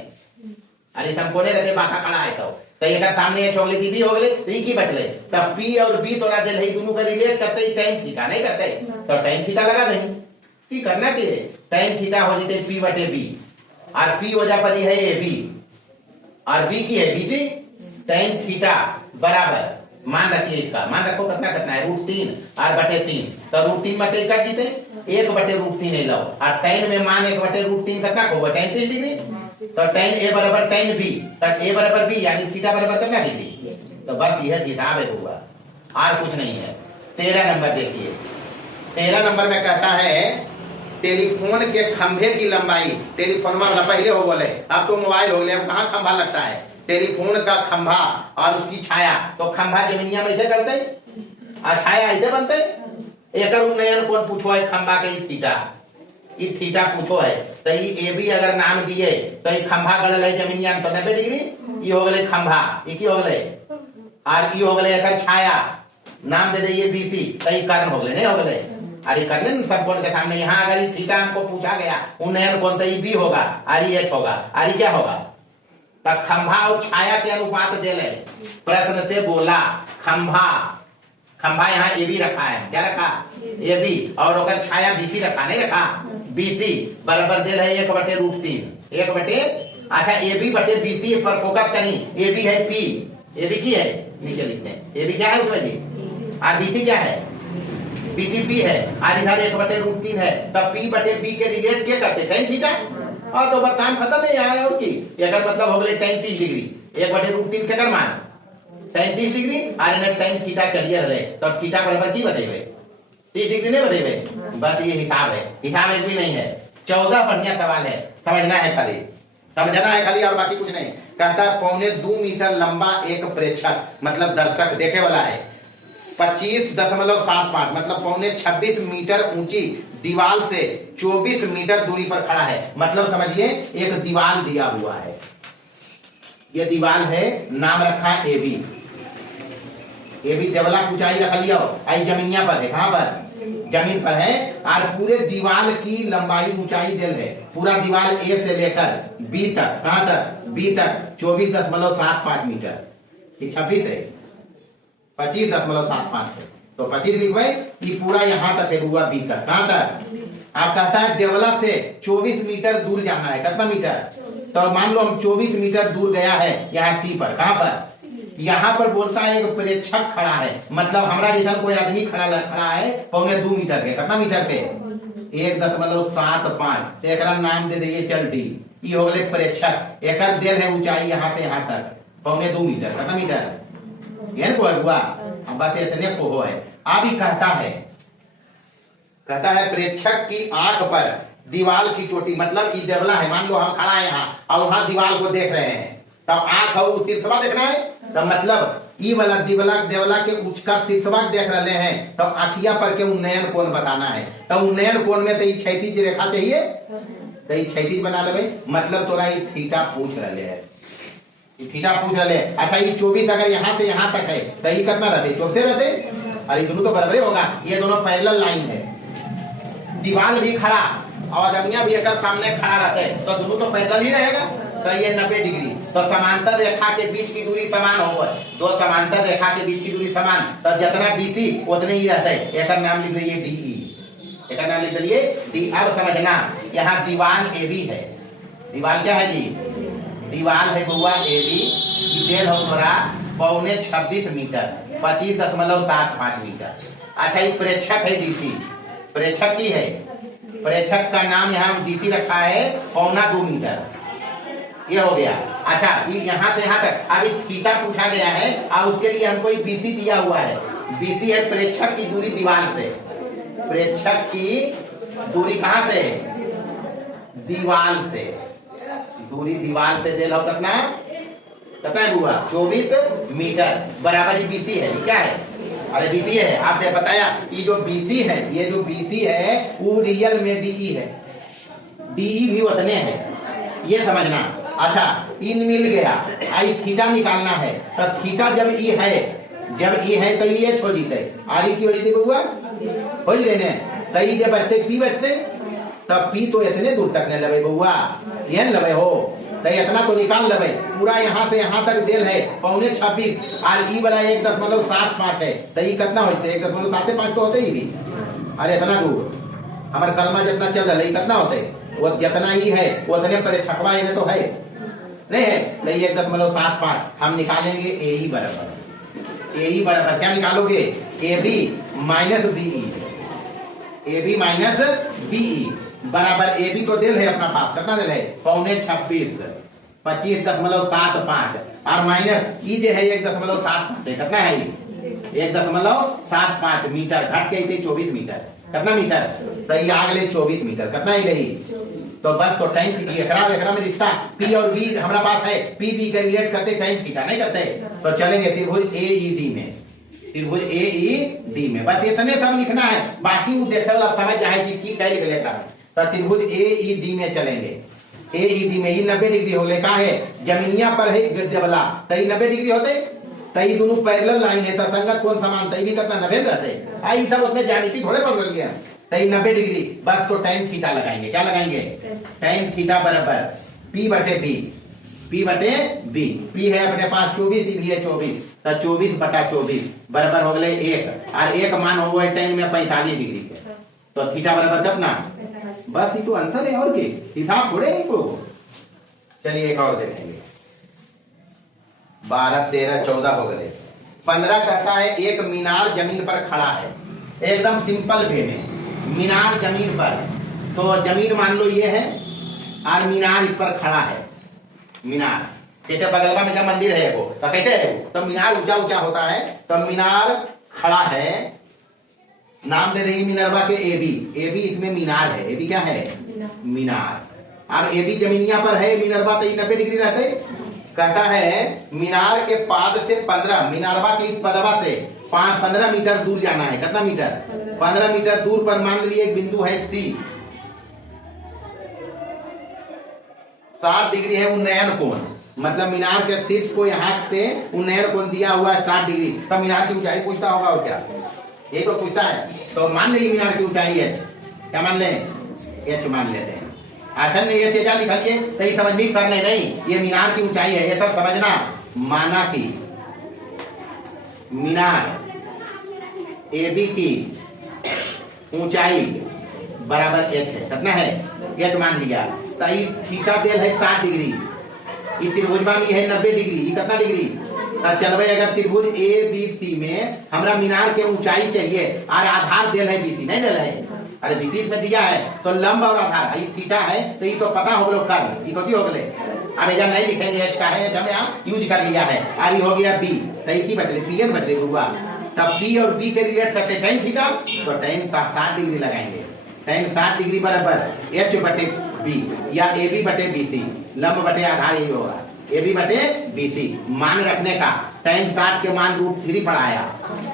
अरे समकोण रहते बाका खड़ा है तो एक सामने एच हो गई, बी हो गए, तो ये की बचले, तब पी और बी तोरा दिल है दोनों का रिलेट करते tan थीटा नहीं करते, तो tan थीटा लगा नहीं की करना की है, tan थीटा हो जाते पी बटे बी, और पी हो जा परी है ए बी, और बी की है बीसी, tan थीटा बराबर मान रखिए इसका, मान रखो कितना कितना है √3 और बटे 3, तो √3 बटे कट जीते 1 बटे √3 नहीं लो, और tan में मान 1 बटे √3 कितना होगा tan 30 डिग्री, तो tan a बराबर tan b, तो a बराबर b यानी थीटा बराबर कितना डिग्री। तो बस यह हिसाब है हुआ, और कुछ नहीं है। 13 नंबर देखिए, 13 नंबर में कहता है टेलीफोन के खंभे की लंबाई, टेलीफोन वाला पहले हो बोले, अब तो मोबाइल हो गए, अब कहाँ खंभा लगता है, टेलीफोन का खंभा और उसकी छाया, तो खंभा जमीनिया में ऐसे करते और छाया ऐसे बनते। एक उन्नयन कोण पूछो है खंभा के थीटा, ये थीटा पूछो है, तो ये ए बी अगर नाम दिए तो ये खंभा गड़ल है जमीनिया में तो 90 डिग्री, ये हो गए खंभा, ये की हो गए, और ये हो गए एक छाया, नाम दे दिए बीसी, तो ये कर्ण हो गए नहीं हो गए, अरे कर लें समकोण के सामने। यहाँ अगर ये थीटा हमको पूछा गया उन्नयन कोण तो ये बी होगा, और ये एच होगा, और ये क्या होगा, तो खंभा और छाया के अनुपात दे ले। प्रश्न से बोला खंभा, खंभा यहाँ ए बी रखा है, क्या रखा ए बी, और अगर छाया बीसी रखा नहीं रखा, बीसी बराबर दे रहे 1 बटे √3, 1 बटे, अच्छा ए बी बटे बीसी पर फोकस करी, ए बी है पी, ए बी की है नीचे लिखते हैं, ए बी क्या है उसमें जी, और बीसी क्या है, बीसी पी है, और इधर 1 बटे √3 है, तब पी बटे बी के रिलेट क्या करते tan थीटा, और तो बस काम खत्म है यार, और की अगर मतलब हो गए tan 30 डिग्री, 1 बटे √3 के कर मान 37 डिग्री, और इन्हें tan थीटा चलिए रहे, तो थीटा बराबर की बतेबे 30 डिग्री नहीं बतेबे, बस ये हिसाब है, हिसाब एक भी नहीं है। 14 बढ़िया सवाल है, समझना है खाली, समझना है खाली और बाकी कुछ नहीं। कहता 2.25 मीटर लंबा एक प्रेक्षक मतलब दर्शक देखे वाला है, 25.75 मतलब 26 मीटर ऊंची दीवार से 24 मीटर दूरी पर खड़ा है। मतलब समझिए एक दीवार दिया हुआ है, ये दीवार है, नाम रखा है ए बी, ए बी देवला की ऊंचाई रख लिया, आई जमीनिया पर है, कहां पर जमीन पर है, और पूरे दीवार की लंबाई ऊंचाई दिल है, पूरा दीवार ए से लेकर बी तक, कहां तक बी तक 24.75 मीटर, 26 है 25.75 है, तो 25 लिख भाई, ये पूरा यहाँ तक है हुआ बी तक, कहां तक, आप कहता है देवला से 24 मीटर दूर जाना है, कितना मीटर, तो मान लो हम 24 मीटर दूर गया है यहाँ सी पर, कहां पर, यहाँ पर बोलता है एक प्रेक्षक खड़ा है, मतलब हमारा जैसा कोई आदमी खड़ा है 2.25 मीटर के, कितना मीटर के 1.75, तो एक नाम दे दिए चल दी, ये हो गए प्रेक्षक, एक देर है ऊंचाई यहाँ से यहाँ तक 2.25 मीटर, कितना मीटर ये को हुआ, अब बस इतने को हो है। अब ही कहता है प्रेक्षक की आंख पर दीवार की चोटी, मतलब ये देवला है, मान लो हम खड़ा है यहाँ और वहां दीवार को देख रहे हैं, तब आंख और शीर्षवा देखना है, तो मतलब ई वाला देवला के उच्च का शीर्षवा देख रहे हैं, तो आखिया पर के उन्नयन कोण बताना है, तो उन्नयन कोण में तो ये क्षैतिज रेखा चाहिए, तो ये क्षैतिज बना ले, मतलब तोरा ये थीटा पूछ रहे हैं, थीटा पूछ रहे। अच्छा ये 24 अगर यहाँ से यहाँ तक है तो ये कितना रहते 24 रहते, अरे दोनों तो बराबर होगा, ये दोनों पैरेलल लाइन है, दीवार भी खड़ा और जमीनिया भी एक सामने खड़ा रहते, तो दोनों तो पैरेलल ही रहेगा, तो ये 90 डिग्री। तो समांतर रेखा के बीच की दूरी समान हो, दो समांतर रेखा के बीच की दूरी समान, तो जितना BC उतने ही रहता है। ऐसा नाम लिख दीजिए DE, एक नाम लिख दीजिए D। अब समझना, यहाँ दीवार AB है। दीवार क्या है जी? दीवार है बुआ AB, डेल हो तोरा 26 मीटर, 25.75 मीटर। अच्छा, ये प्रेक्षक है DC, प्रेक्षक की है, प्रेक्षक का नाम यहाँ DC रखा है 1.25 मीटर, ये हो गया। अच्छा, ये यहाँ से यहाँ तक अभी थीटा पूछा गया है, और उसके लिए हमको BC दिया हुआ है। BC है प्रेक्षक की दूरी दीवार से, प्रेक्षक की दूरी कहाँ से? दीवार से। दूरी दीवार से दे लो कितना है बुआ? 24 मीटर बराबर ही BC है। क्या है? अरे BC है, आपने बताया। ये जो BC है, ये जो BC है वो रियल में DE है, DE भी उतने है, ये समझना। अच्छा, इन मिल गया, आई थीटा निकालना है। तो थीटा जब E है तो ये हो जीते, आर की हो जीते बुआ, हो जी। तो ये जब बचते P बचते, तब P तो इतने दूर तक नहीं लगे बुआ, ये लगे हो, तो इतना तो निकाल लगे। पूरा यहाँ से यहाँ तक देल है 26.5, और ई वाला 1.75 है, तो ये कितना होते? 1.75 तो होते ही भी। अरे इतना दूर हमारे कलमा जितना चल रहा है कितना होते? वो जितना ही है उतने पर छकवा इन्हें तो है नहीं है, तो 1.75 हम निकालेंगे। AE बराबर क्या निकालोगे? AB minus BE, AB minus BE बराबर AB तो दिल है अपना पास, कितना दिल है? 26.5, 25.75, और माइनस ई जो है 1.75, कितना है? 1.75 मीटर, घट के 24 मीटर। कितना मीटर? सही आ गए 24 मीटर। कितना ही रही? तो बस तो टाइम एकरा में रिश्ता P और B हमारा पास है, PB के रिलेट करते टाइम थीटा नहीं करते। तो चलेंगे त्रिभुज AED में, त्रिभुज AED में बस इतने सब लिखना है, बाकी वो देखे वाला समझ जाए कि क्या लिख लेता। तो त्रिभुज AED में चलेंगे। AED में ये 90 डिग्री हो लेका है, जमीनिया पर है गद्य वाला, तो ये 90 डिग्री होते, तो ये दोनों पैरेलल लाइन है, तो संगत कोण समान, तो ये भी कितना 90 रहते। आई सब उसमें ज्यामिति थोड़े पढ़ रही है, तो ये 90 डिग्री। बस तो tan थीटा लगाएंगे। क्या लगाएंगे? tan थीटा बराबर P बटे B। P है अपने पास 24, भी है 24, तो 24/24 बराबर हो गए 1, और 1 मान हो गए tan में 45 डिग्री के, तो थीटा बराबर कितना? बस ये तो आंसर है, और के हिसाब थोड़े इनको। चलिए एक और देखेंगे। 12, 13, 14 हो गए। 15 कहता है एक मीनार जमीन पर खड़ा है, एकदम सिंपल वे में मीनार जमीन पर। तो जमीन मान लो ये है, और मीनार इस पर खड़ा है। मीनार जैसे बगलवा में जब मंदिर है वो, तो कैसे है? तो मीनार ऊंचा ऊंचा होता है, तो मीनार खड़ा है। नाम दे देंगे मिनरवा के AB इसमें मीनार है। AB क्या है? मीनार। अब AB जमीनिया पर है, मिनरवा तो 90 डिग्री रहते। कहता है मीनार के पाद से 15, मीनारवा की पदवा से 15 मीटर दूर जाना है। कितना मीटर? 15 मीटर दूर पर मान लीजिए एक बिंदु है C, 60 डिग्री है उन्नयन कोण, मतलब मीनार के शीर्ष को यहाँ से उन्नयन कोण दिया हुआ है 60 डिग्री। तो मीनार की ऊंचाई पूछता होगा और क्या, ये तो पूछता है। तो मान लीजिए मीनार की ऊंचाई है, क्या मान लें? H मान लेते हैं। आखिर में ये क्या लिखिए, सही समझ नहीं करने नहीं, ये मीनार की ऊंचाई है, ये सब समझना। माना कि मीनार AB की ऊंचाई बराबर H है। कितना है? H मान लिया। तो ये थीटा देल है 60 डिग्री, ये त्रिभुजवा में है 90 डिग्री, ये कितना डिग्री? तो चलवे अगर त्रिभुज ABC में हमरा मीनार के ऊंचाई चाहिए, और आधार देल है BC, नहीं देल है? अरे BC में दिया है, तो लंब और आधार ये थीटा है, तो ये तो पता हो गया कर्व, ये कथी हो गए? अब ऐसा नहीं लिखेंगे H का है, हमें यहाँ यूज कर लिया है। और ये हो गया B, तो ये बचले PN बचले हुआ। तब P और B के रिलेट करते tan थीटा, तो tan का 60 डिग्री लगाएंगे। tan 60 डिग्री बराबर H बटे B या AB बटे BC, लंब बटे आधार यही होगा, AB बटे BC। मान रखने का tan 60 के मान √3 पढ़ाया,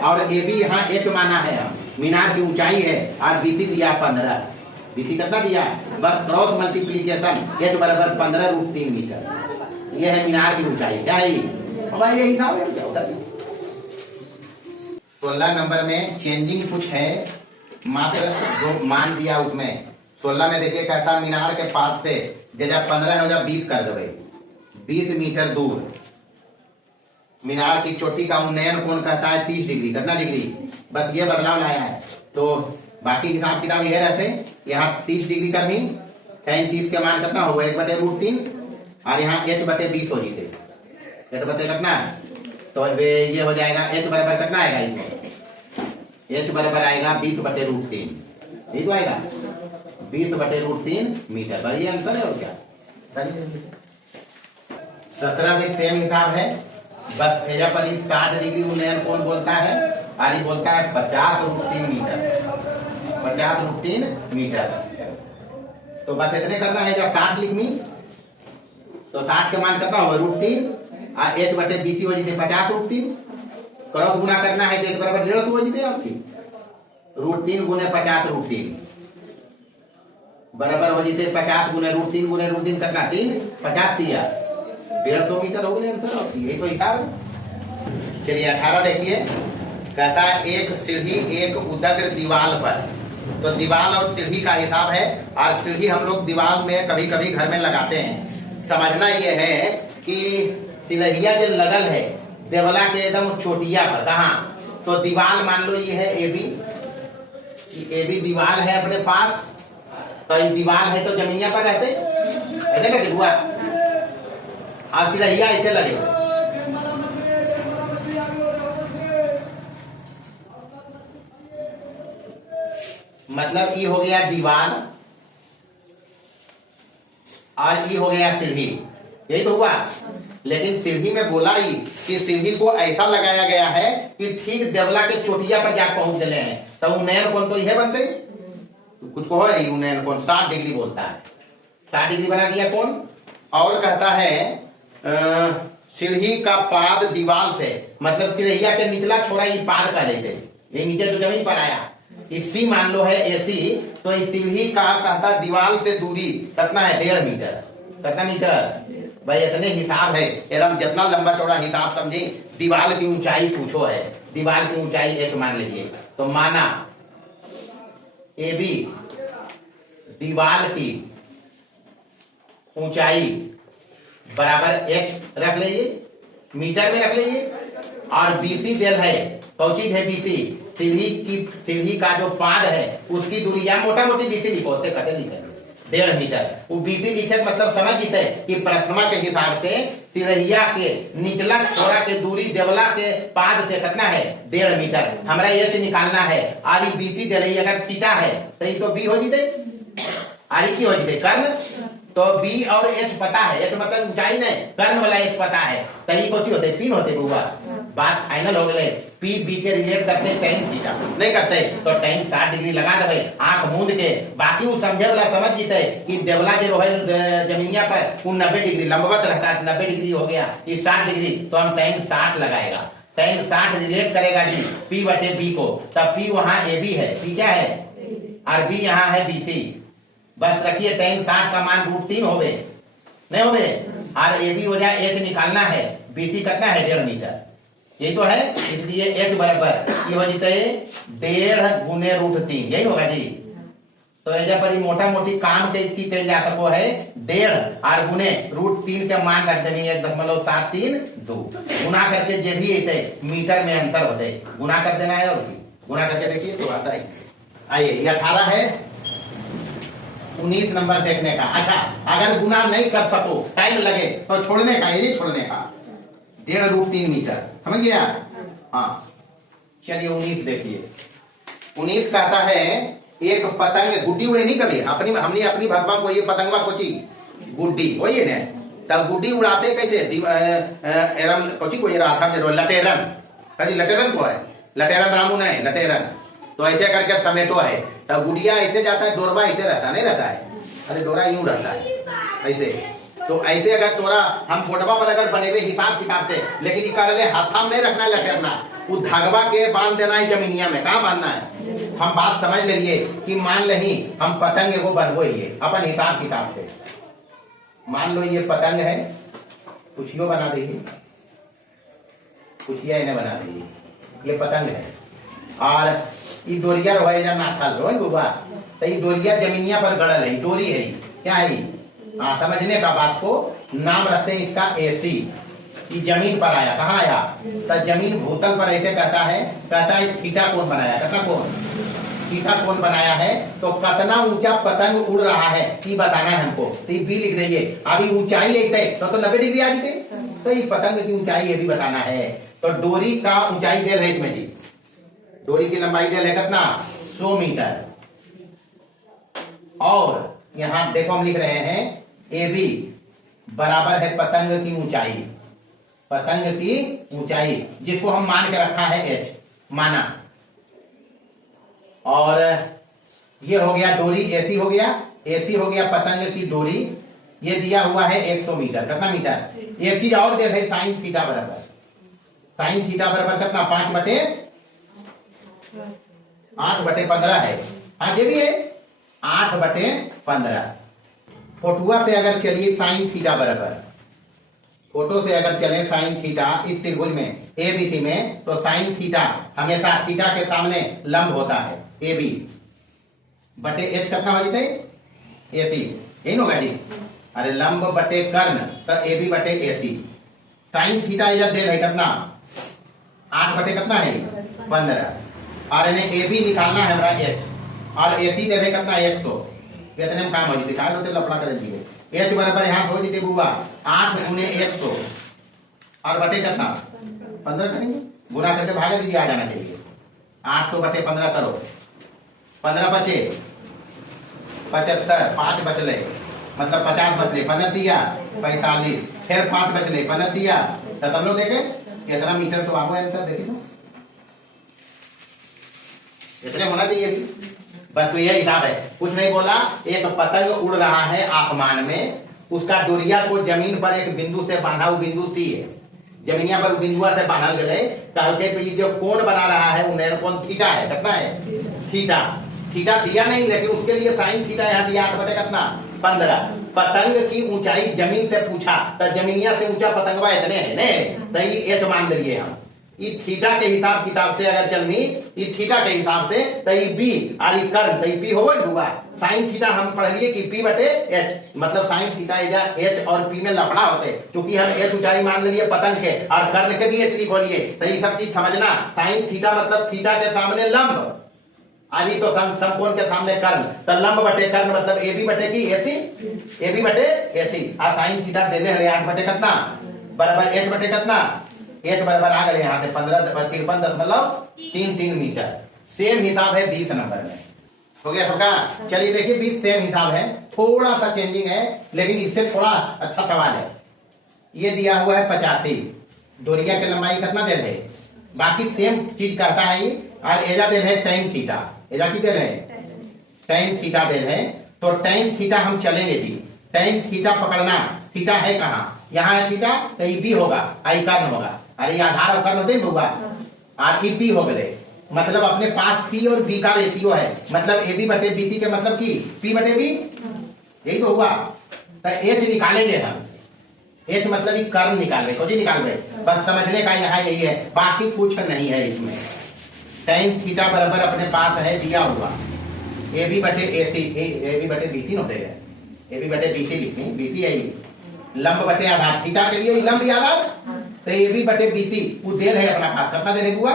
और AB यहाँ H माना है, मीनार की ऊंचाई है, और BC दिया 15। BC कितना दिया? बस क्रॉस मल्टीप्लीकेशन, H बराबर 15√3 मीटर। ये है मीनार की ऊंचाई। क्या है? भाई यही था। 16 नंबर में चेंजिंग कुछ है, मात्र जो मान दिया उसमें 16 में देखिए कहता मीनार के पास से जब 15 है 20 कर दे, 20 मीटर दूर मीनार की चोटी का उन्नयन कोण कहता है 30 डिग्री। कितना डिग्री? बस ये बदलाव लाया है। तो बाकी हिसाब किताब ये रहते, यहाँ 30 डिग्री कर भी tan 30 के मान कितना होगा 1/√3 और यहाँ h/20 हो जीते h बटे कितना, तो ये हो जाएगा h बराबर कितना आएगा इसमें, h बराबर आएगा 20/√3, यही तो आएगा 20/√3 मीटर। बस ये अंतर है और क्या। 17 में सेम हिसाब है, बस एजा पर 60 डिग्री उन्नयन कोण बोलता है और ये बोलता है 50√3 मीटर, 50√3 मीटर। तो बस इतने करना है, जब 60 लिखनी तो 60 के मान कितना होगा √3 और h/20 हो जाते 50√3, क्रॉस गुना करना है तो h बराबर 150 हो जाते आपकी, √3 गुने 50√3 बराबर हो जाते 50 गुने √3 गुने √3 कितना 3, 50 दिया 150 मीटर हो गए आंसर आपकी। यही तो हिसाब है। चलिए 18 देखिए, कहता है एक सीढ़ी एक उदग्र दीवार पर, तो दीवार और सीढ़ी का हिसाब है। और सीढ़ी हम लोग दीवार में कभी कभी घर में लगाते हैं। समझना ये है कि तिलहिया जो लगल है देवला के एकदम चोटिया पर, कहाँ, तो दीवार मान लो ये है AB दीवार है अपने पास, तो ये दीवार है तो जमीनिया पर रहते ऐसे लगे हुआ और सिलहिया ऐसे लगे, मतलब ये हो गया दीवार और ये हो गया सीढ़ी, यही तो हुआ। लेकिन सीढ़ी में बोला ही कि सीढ़ी को ऐसा लगाया गया है कि ठीक देवला के चोटिया पर जा पहुंच गए हैं, तब उन्नयन कोण तो यह बनते, कुछ को है उन्नयन कोण 60 डिग्री बोलता है, 60 डिग्री बना दिया कोण। और कहता है सीढ़ी का पाद दीवार से, मतलब सीढ़िया के निचला छोरा ये पाद का लेते, ये नीचे जो जमीन पर आया इसी मान लो है AC, तो इस सीढ़ी का कहता दीवार से दूरी कितना है 1.5 मीटर, कितना मीटर भाई, इतने हिसाब है एकदम, जितना लंबा चौड़ा हिसाब समझे। दीवार की ऊंचाई पूछो है, दीवार की ऊंचाई एक मान लीजिए, तो माना AB दीवार की ऊंचाई बराबर h रख लीजिए, मीटर में रख लीजिए, और BC दिल है, कौन चीज है BC, सीढ़ी का जो पाद है उसकी दूरी, या मोटा मोटी BC लिखो, कते लिखे 1.5 मीटर, वो BC लिखे मतलब समझ जीते कि प्रथमा के हिसाब से सीढ़िया के निचला छोरा के दूरी देवला के पाद से कितना है 1.5 मीटर, हमारा h निकालना है। और ये BC दे रही अगर थीटा है तो ये तो B हो जीते, आरी की हो जीते कर्ण, तो B और H पता है, H मतलब ऊंचाई नहीं, कर्ण वाला H पता है, तो ये कौन होते पिन होते बुआ, बात फाइनल हो गए। P B के रिलेट करते tan थीटा नहीं करते, तो tan 60 डिग्री लगा देवे आंख मूंद के, बाकी वो समझे वाला समझ जीते कि देवला जो है जमीनिया पर वो 90 डिग्री लंबवत रहता है, 90 डिग्री हो गया, ये 60 डिग्री, तो हम tan 60 लगाएगा, tan 60 रिलेट करेगा जी P/B को, तब P वहां AB है, P क्या है और B यहाँ है BC, बस रखिए tan 60 का मान √3 हो गए, नहीं हो गए, और AB हो जाए h निकालना है, BC कितना है 1.5 मीटर, यही तो है, इसलिए h बराबर ये हो जाता है 1.5 गुने √3, यही होगा जी। तो एजा पर मोटा मोटी काम के की कह जा सको है 1.5 और गुने √3 के मान रख देंगे 1.732, गुना करके जे भी ऐसे मीटर में अंतर होते गुना कर देना है, और गुना करके देखिए तो आता है। आइए ये 18 है, 19 नंबर देखने का। अच्छा अगर गुना नहीं कर सको टाइम लगे तो छोड़ने का, यही छोड़ने का 1.5 √3 मीटर, समझ गया। हाँ चलिए 19 देखिए, 19 कहता है एक पतंग, गुड्डी उड़े नहीं कभी अपनी, हमने अपनी भाषा को ये पतंगवा सोची गुड्डी वही है, तब गुड्डी उड़ाते कैसे एरम कोची को ये रहा था लटेरन, कभी लटेरन को है, लटेरन रामू नहीं लटेरन, तो ऐसे करके समेटो है, तब गुड़िया ऐसे जाता है, डोरवा ऐसे रहता नहीं रहता है, अरे डोरा यूं रहता है ऐसे, तो ऐसे अगर तोरा हम फोटवा पर अगर बनेवे हिसाब किताब से, लेकिन ये कर ले हाथा में नहीं रखना है लटेरना, वो धागवा के बांध देना है जमीनिया में, कहाँ बांधना है, हम बात समझ लेंगे कि मान नहीं हम पतंग वो बनबो ये अपन हिसाब किताब से, मान लो ये पतंग है, कुछियो बना देंगे, कुछिया इन्हें बना देंगे, ये पतंग है, और ये डोरिया रोए जा नाथल रोए बुआ, तो ये डोरिया जमीनिया पर गड़ल है, डोरी है क्या है, हाँ, समझने का बात को नाम रखते हैं इसका एसी। कि जमीन पर आया, कहाँ आया? तो जमीन भूतल पर ऐसे कहता है थीटा कोण बनाया। कितना कोण? थीटा कोण बनाया है। तो कितना ऊंचा पतंग उड़ रहा है ये बताना है हमको। तो ये बी लिख दीजिए। अभी ऊंचाई लिखते तो 90 डिग्री आ जाते। तो ये पतंग की ऊंचाई ये भी बताना है। तो डोरी का ऊंचाई दे रहे इसमें जी, डोरी की लंबाई दे रहे कितना? 100 मीटर। और यहां देखो हम लिख रहे हैं ए बी बराबर है पतंग की ऊंचाई। पतंग की ऊंचाई जिसको हम मान के रखा है एच, माना। और ये हो गया डोरी, एसी हो गया। एसी हो गया पतंग की डोरी। ये दिया हुआ है 100 मीटर। कितना मीटर? एक चीज और दे रहे साइन थीटा बराबर। साइन थीटा बराबर कितना? 8/15 है। हाँ ये भी है 8/15। फोटुआ से अगर चलिए साइन थीटा बराबर, फोटो से अगर चले साइन थीटा इस त्रिभुज में ए बी सी में, तो साइन थीटा हमेशा थीटा के सामने लंब होता है। ए बी बटे एच कितना हो जाते? एसी। यही होगा जी। अरे लंब बटे कर्ण, तो ए बी बटे एसी। साइन थीटा इधर दे रहे कितना? 8 बटे कितना है? 15। और इन्हें ए बी निकालना है हमारा एच, और एसी दे रहे कितना? 100। कितने में काम हो जाते? काय होते लफड़ा कर लीजिए। एच बराबर यहाँ हो जाते बुआ 8 गुने 100 और बटे कितना? 15 करेंगे। गुना करके भाग दीजिए, आ जाना चाहिए। 800 बटे 15 करो। 15 बचे 75, 5 बचले मतलब 50 बचले। 15 दिया 45, फिर 5 बचले 15 दिया। तो हम लोग देखे कितना मीटर तो आपको आंसर देखिए। तो इतने होना चाहिए बस। तो यह हिसाब है, कुछ नहीं बोला। एक पतंग उड़ रहा है आसमान में, उसका डोरिया को जमीन पर एक बिंदु से बांधा हुआ, बिंदु सी है जमीनिया पर बिंदुआ से बांधा गए। कहते पे जो कोण बना रहा है वो नैन कोण थीटा है। कितना है? थीटा। थीटा दिया नहीं, लेकिन उसके लिए साइन थीटा यहाँ दिया 8 बटे कितना? 15। पतंग की ऊंचाई जमीन से पूछा, तो जमीनिया से ऊंचा पतंगवा इतने है ने, तो ये एच मान लीजिए हम। ये थीटा के हिसाब किताब से अगर चलनी, ये थीटा के हिसाब से तो ये बी और ये कर्ण, तो ये बी होगा। साइन थीटा हम पढ़ लिए कि पी बटे एच, मतलब साइन थीटा इधर एच और पी में लफड़ा होते, क्योंकि हम एच ऊंचाई मान लिए पतंग के और कर्ण के भी एच लिखो लिए। तो ये सब चीज समझना। साइन थीटा मतलब थीटा के सामने लंब, आदि तो समकोण के सामने कर्ण, तो लंब बटे कर्ण मतलब ए बी बटे की एसी, ए बी बटे एसी। और साइन थीटा दे दे 8 बटे कितना बराबर एच बटे कितना? एच बराबर आ गए यहाँ से 53.33 मीटर। सेम हिसाब है 20 नंबर में। हो गया सबका? चलिए देखिए 20 सेम हिसाब है, थोड़ा सा चेंजिंग है, लेकिन इससे थोड़ा अच्छा सवाल है। ये दिया हुआ है 85, डोरिया की लंबाई कितना दे रहे? बाकी सेम चीज करता है ये। और एजा दे रहे tan थीटा, एजा की दे रहे tan थीटा दे रहे। तो tan थीटा हम चलेंगे जी। tan थीटा पकड़ना, थीटा है कहाँ? यहाँ है थीटा, तो ये बी होगा, आई कर्ण होगा। अरे ये आधार और कर्ण देंगे होगा, और ई बी हो गए। मतलब अपने पास सी और बी का रेशियो है, मतलब ए बी बटे बी सी के मतलब की पी बटे बी, यही तो हुआ। तो एच निकालेंगे हम। एच मतलब ही कर्ण निकाल रहे, निकाल रहे। बस समझने का यहाँ यही है, बाकी कुछ नहीं है इसमें। tan थीटा बराबर अपने पास है दिया हुआ ए बी बटे ए सी, ए बी बटे बी सी होते हैं, ए बी बटे बी सी लिखनी, बी सी है लंब बटे आधार। थीटा के लिए लंब आधार, तो ए बी बटे बी सी वो दे रहे अपना पास। कितना दे रहे हुआ?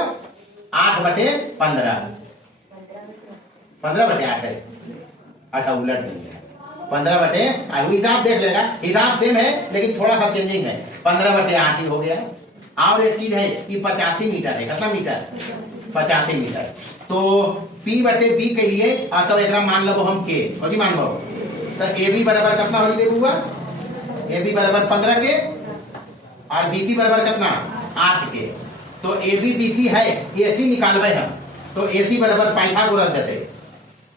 8 बटे 15, 15 बटे 8 है। अच्छा उलट नहीं है, 15 बटे हिसाब देख लेगा, हिसाब सेम है लेकिन थोड़ा सा चेंजिंग है। 15 बटे 8 ही हो गया। और एक चीज है कि 85 मीटर है। कितना मीटर? 85 मीटर। तो P बटे B के लिए तो एक मान लो हम K हो जी, मान लो। तो ए बी बराबर कितना हो जाए हुआ? ए बी बराबर 15 के और बी सी बराबर कितना? 8 के। तो ए बी बी सी है, ए सी निकालवे हम। तो ए सी बराबर पाइथागोरस देते,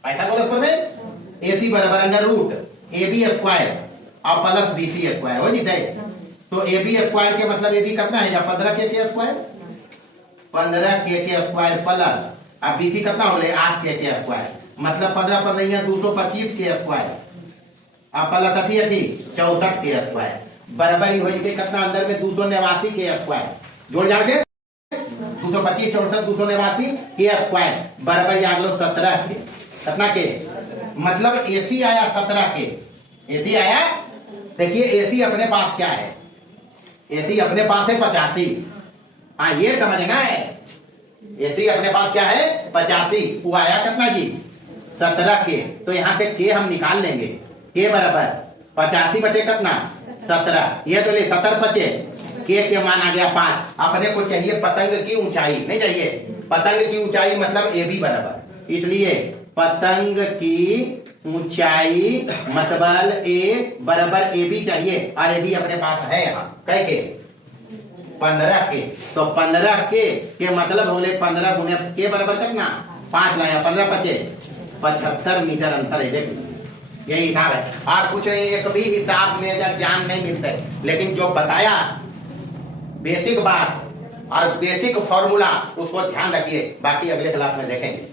पाइथागोरस पर में ए सी बराबर under root A B square और प्लस बी सी स्क्वायर हो जीते। तो ए बी स्क्वायर के मतलब ए बी कितना है? 15 के स्क्वायर, 15 के स्क्वायर प्लस अब बी सी कितना हो गए? 8 के स्क्वायर, मतलब 15 पर नहीं है 225 के स्क्वायर अब प्लस 80 64 के स्क्वायर बराबर ही हो जाए कितना? अंदर में 289 के स्क्वायर जोड़ जाड़ के 225 64 289 के स्क्वायर बराबर आ लो 17 के। कितना के? मतलब एसी आया 17 के, एसी आया देखिए एसी अपने पास क्या है, एसी अपने पास है 85। हाँ ये समझना है, एसी अपने पास क्या है 85। वो आया कितना जी 17 के, तो यहाँ से के हम निकाल लेंगे, के बराबर 85 बटे कितना 17। ये तो ले 70 बचे, के मान आ गया 5। अपने को चाहिए पतंग की ऊंचाई, नहीं चाहिए पतंग की ऊंचाई मतलब ए बी बराबर, इसलिए पतंग की ऊंचाई मतलब ए बराबर ए बी चाहिए, और ए बी अपने पास है यहाँ कह के 15 के। तो 15 के मतलब हो गए 15 गुने के बराबर कितना 5 लाया, 15 बचे 75 मीटर अंतर है। देखिए यही हिसाब है, और कुछ नहीं, एक भी हिसाब में ज्ञान नहीं मिलता है, लेकिन जो बताया बेसिक बात और बेसिक फॉर्मूला उसको ध्यान रखिए, बाकी अगले क्लास में देखेंगे।